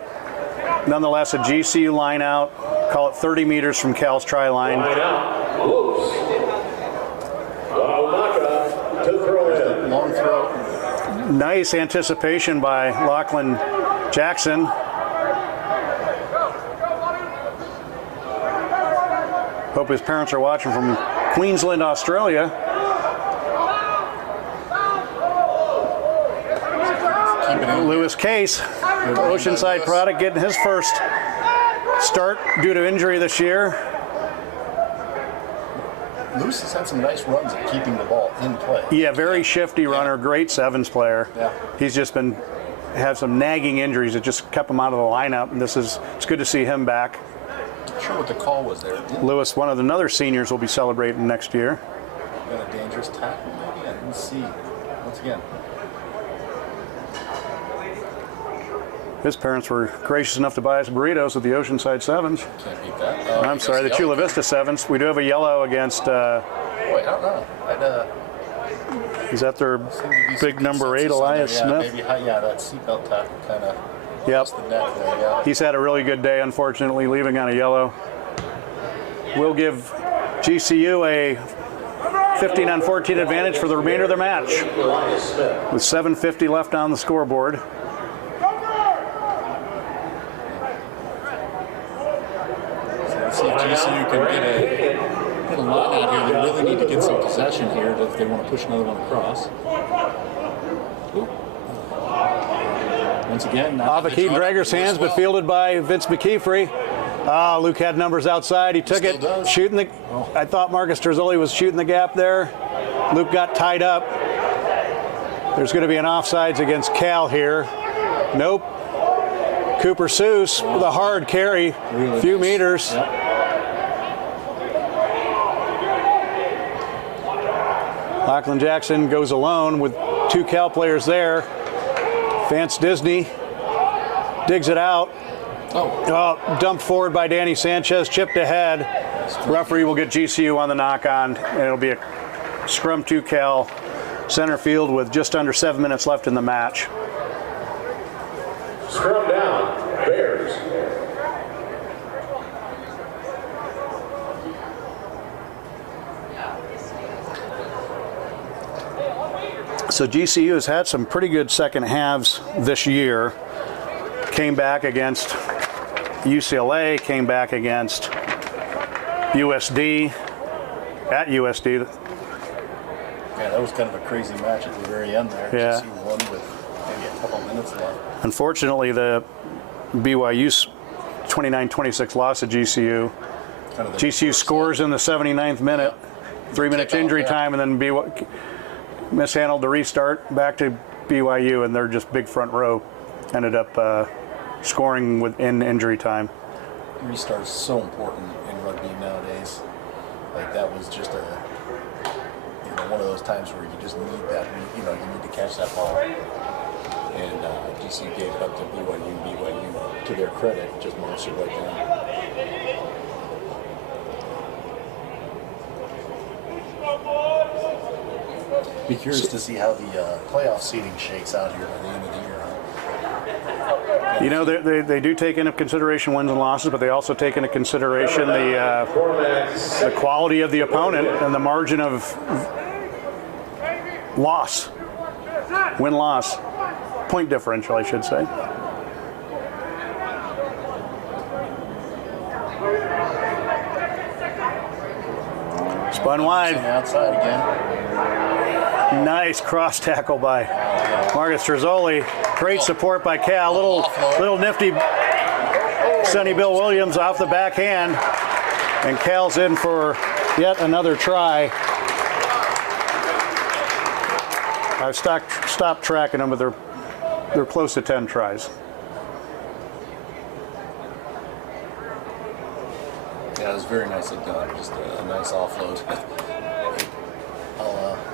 nonetheless, a GCU line out. Call it 30 meters from Cal's try line. Line out. Loose. To throw in. Long throw. Nice anticipation by Lachlan Jackson. Hope his parents are watching from Queensland, Australia. Lewis Case, Oceanside product, getting his first start due to injury this year. Lewis has had some nice runs at keeping the ball in play. Yeah, very shifty runner, great sevens player. Yeah. He's just had some nagging injuries that just kept him out of the lineup, and it's good to see him back. Not sure what the call was there. Lewis, one of the other seniors, will be celebrating next year. Got a dangerous tackle maybe? I didn't see. Once again. His parents were gracious enough to buy us burritos at the Oceanside Sevens. Can't beat that. I'm sorry, the Chula Vista Sevens. We do have a yellow against. Wait, I don't know. Is that their big number 8, Elias Smith? Maybe, that seatbelt tackle kind of. Yep. The neck there, yeah. He's had a really good day, unfortunately, leaving on a yellow. We'll give GCU a 15-on-14 advantage for the remainder of their match, with 7:50 left on the scoreboard. See if GCU can get a line out here. They really need to get some possession here if they want to push another one across. Ooh. Once again, off of Keaton Drager's hands, but fielded by Vince McKeefrey. Luke had numbers outside. He took it, shooting the. I thought Marcus Terzoli was shooting the gap there. Luke got tied up. There's going to be an offsides against Cal here. Nope. Cooper Seuss with a hard carry, few meters. Yep. Auckland Jackson goes alone with 2 Cal players there. Vance Disney digs it out. Oh, dumped forward by Danny Sanchez, chipped ahead. Referee will get GCU on the knock-on, and it'll be a scrum 2 Cal center field with just under 7 minutes left in the match. Scrum down, Bears. So GCU has had some pretty good second halves this year. Came back against UCLA, came back against USD, at USD. Yeah, that was kind of a crazy match at the very end there. Yeah. GCU won with maybe a couple minutes left. Unfortunately, the BYU's 29-26 loss at GCU. Kind of the GCU scores in the 79th minute, 3 minutes injury time, and then BYU mishandled the restart back to BYU, and they're just big front row. Ended up scoring within injury time. Restart's so important in rugby nowadays. Like that was just one of those times where you just need that. You need to catch that ball. And GCU gave it up to BYU. BYU, to their credit, just monstered right down. Be curious to see how the playoff seeding shakes out here by the end of the year. You know, they do take into consideration wins and losses, but they also take into consideration the quality of the opponent and the margin of loss, win-loss, point differential, I should say. Spun wide. Outside again. Nice cross tackle by Marcus Terzoli. Great support by Cal. Little nifty Sonny Bill Williams off the backhand. And Cal's in for yet another try. I've stopped tracking them, but they're close to 10 tries. Yeah, it was very nicely done. Just a nice offload.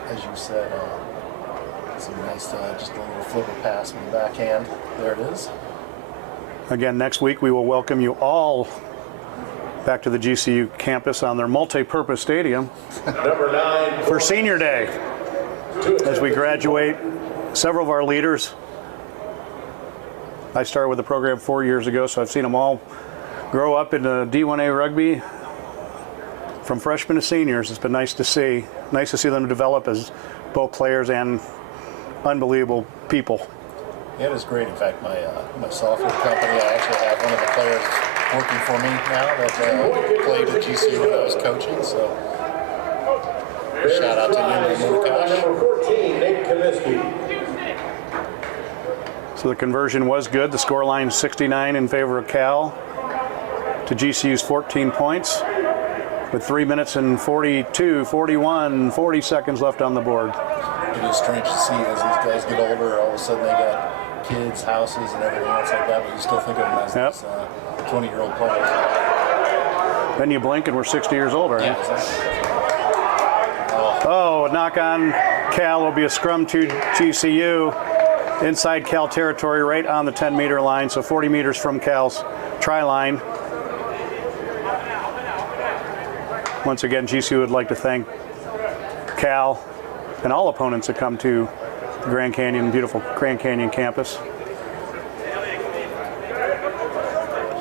As you said, some nice, just a little flipper pass from the backhand. There it is. Again, next week we will welcome you all back to the GCU campus on their multi-purpose stadium Number 9 for Senior Day as we graduate several of our leaders. I started with the program 4 years ago, so I've seen them all grow up into D1A rugby from freshmen to seniors. It's been nice to see. Nice to see them develop as both players and unbelievable people. Yeah, it was great. In fact, my software company, I actually have one of the players working for me now that played at GCU when I was coaching. So shout out to you, Number 14, Nate Kaminsky. So the conversion was good. The scoreline 69 in favor of Cal to GCU's 14 points with 3 minutes and 42, 41, 40 seconds left on the board. It is strange to see as these guys get older, all of a sudden they got kids, houses, and everything else like that, but you still think of them as 20-year-old players. Then you blink and we're 60 years old, right? Yeah, exactly. Oh, a knock on Cal will be a scrum to GCU inside Cal territory right on the 10-meter line, so 40 meters from Cal's try line. Once again, GCU would like to thank Cal and all opponents that come to the Grand Canyon, beautiful Grand Canyon campus.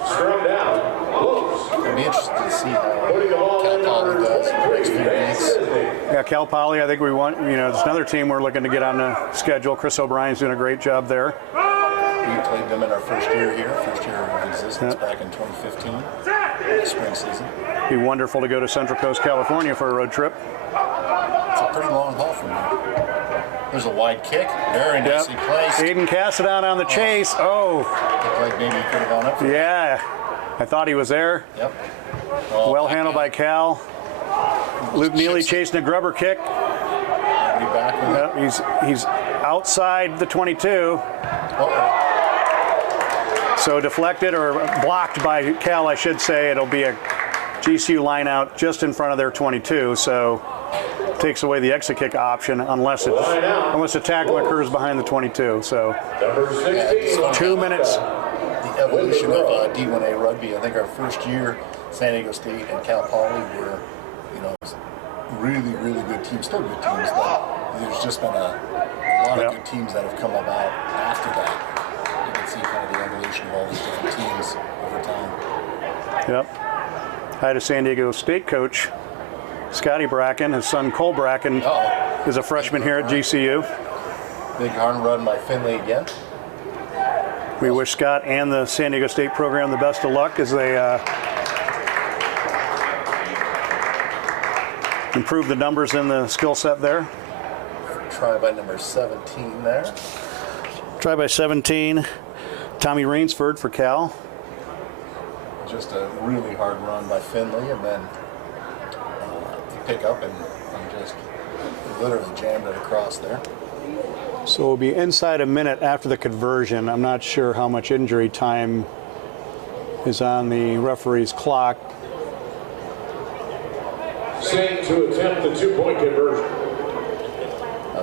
Scrum down. Lopes. It'll be interesting to see how Cal Poly does in the next few weeks. Yeah, Cal Poly, I think we want, there's another team we're looking to get on the schedule. Chris O'Brien's doing a great job there. We played them in our first year here, first year of existence back in 2015, spring season. Be wonderful to go to Central Coast, California for a road trip. It's a pretty long haul from here. There's a wide kick, very nicely placed. Aiden Cassidon on the chase. Looked like maybe he could have gone up. Yeah, I thought he was there. Yep. Well handled by Cal. Luke Neely chasing a grubber kick. Back with Yep, he's outside the 22. So deflected or blocked by Cal, I should say. It'll be a GCU line out just in front of their 22, so takes away the exit kick option unless a tackle occurs behind the 22. So Number 16. 2 minutes. The evolution of D1A rugby. I think our first year, San Diego State and Cal Poly were, really, really good teams. Still good teams, but there's just been a lot of good teams that have come about after that. You can see kind of the evolution of all these different teams over time. Yep. Hi to San Diego State coach Scotty Bracken. His son Cole Bracken is a freshman here at GCU. Big arm run by Finley again. We wish Scott and the San Diego State program the best of luck as they improve the numbers in the skill set there. Try by number 17 there. Try by 17, Tommy Rainsford for Cal. Just a really hard run by Finley, and then pick up and just literally jammed it across there. So we'll be inside a minute after the conversion. I'm not sure how much injury time is on the referee's clock. Sing to attempt the 2-point conversion.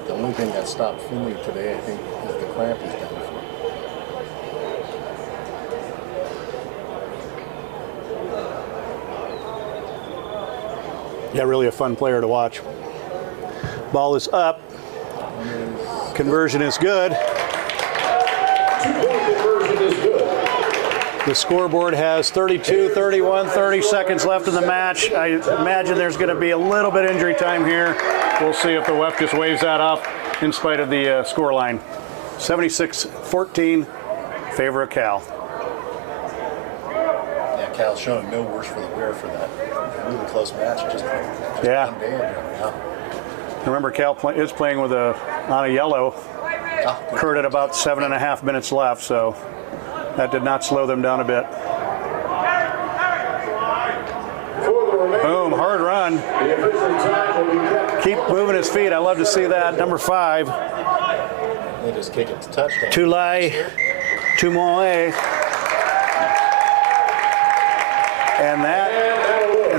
The only thing that stopped Finley today, I think, is the cramp he's down for. Yeah, really a fun player to watch. Ball is up. Conversion is good. 2-point conversion is good. The scoreboard has 32, 31, 30 seconds left in the match. I imagine there's going to be a little bit injury time here. We'll see if the ref just waves that off in spite of the score line. 76-14, favor of Cal. Yeah, Cal's showing no worse for the wear for that really close match. Just Yeah. one day ago. Yeah. Remember, Cal is playing with on a yellow. Occurred at about 7.5 minutes left, so that did not slow them down a bit. Boom, hard run. Keep moving his feet. I love to see that. Number 5. They just kick it to touchdown. Tulai Tumoe. And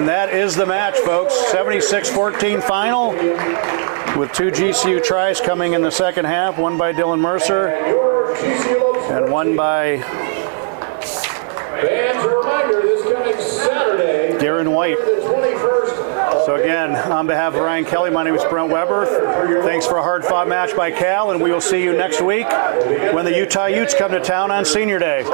that is the match, folks. 76-14 final with 2 GCU tries coming in the second half. One by Dylan Mercer and one by Fans, a reminder, this coming Saturday, Darren White. the 21st. So again, on behalf of Ryan Kelly, my name is Brent Weber. Thanks for a hard-fought match by Cal, and we will see you next week when the Utah Utes come to town on Senior Day.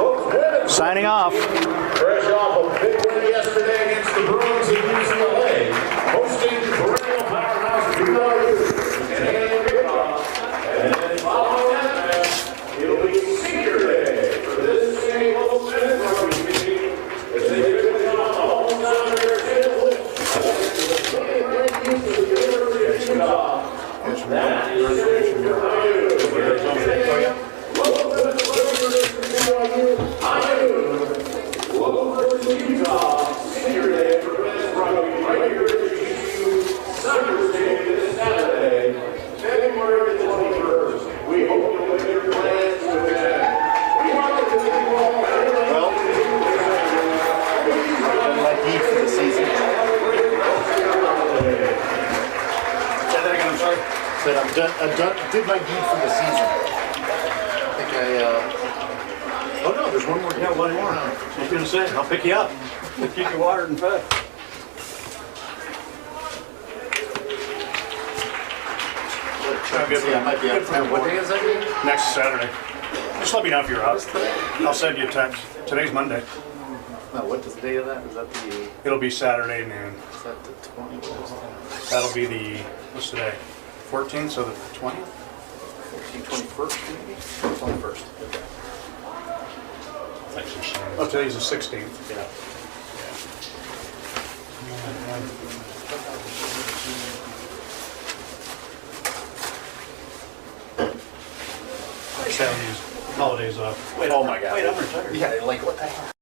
Signing off. Fresh off a big win yesterday against the Bruins in UCLA, hosting perennial powerhouse Utah Utes. And following that, it'll be Senior Day for this same local men's rugby team as they take on the hometown of their Antelopes. That is Senior Utah Senior Day for men's rugby right here at GCU Soccer Stadium this Saturday, February the 21st. We hope you'll make your plans to attend. We want to see you all. Well, my deed for the season. Say that again, I'm sorry. Said I'm done, did my deed for the season. I think oh no, there's one more. Yeah, one more. I was going to say, I'll pick you up. Keep you watered and fed. I might be out of town. What day is that? Next Saturday. Just let me know if you're out. I'll send you a text. Today's Monday. No, what is the day of that? Is that the? It'll be Saturday noon. Is that the 20th? That'll be the, what's today? 14th, so the 20th? 21st maybe? 21st. Oh, today's the 16th. Yeah. Just having these holidays off. Wait, oh my God. Wait, I'm retired. Yeah, like what the hell?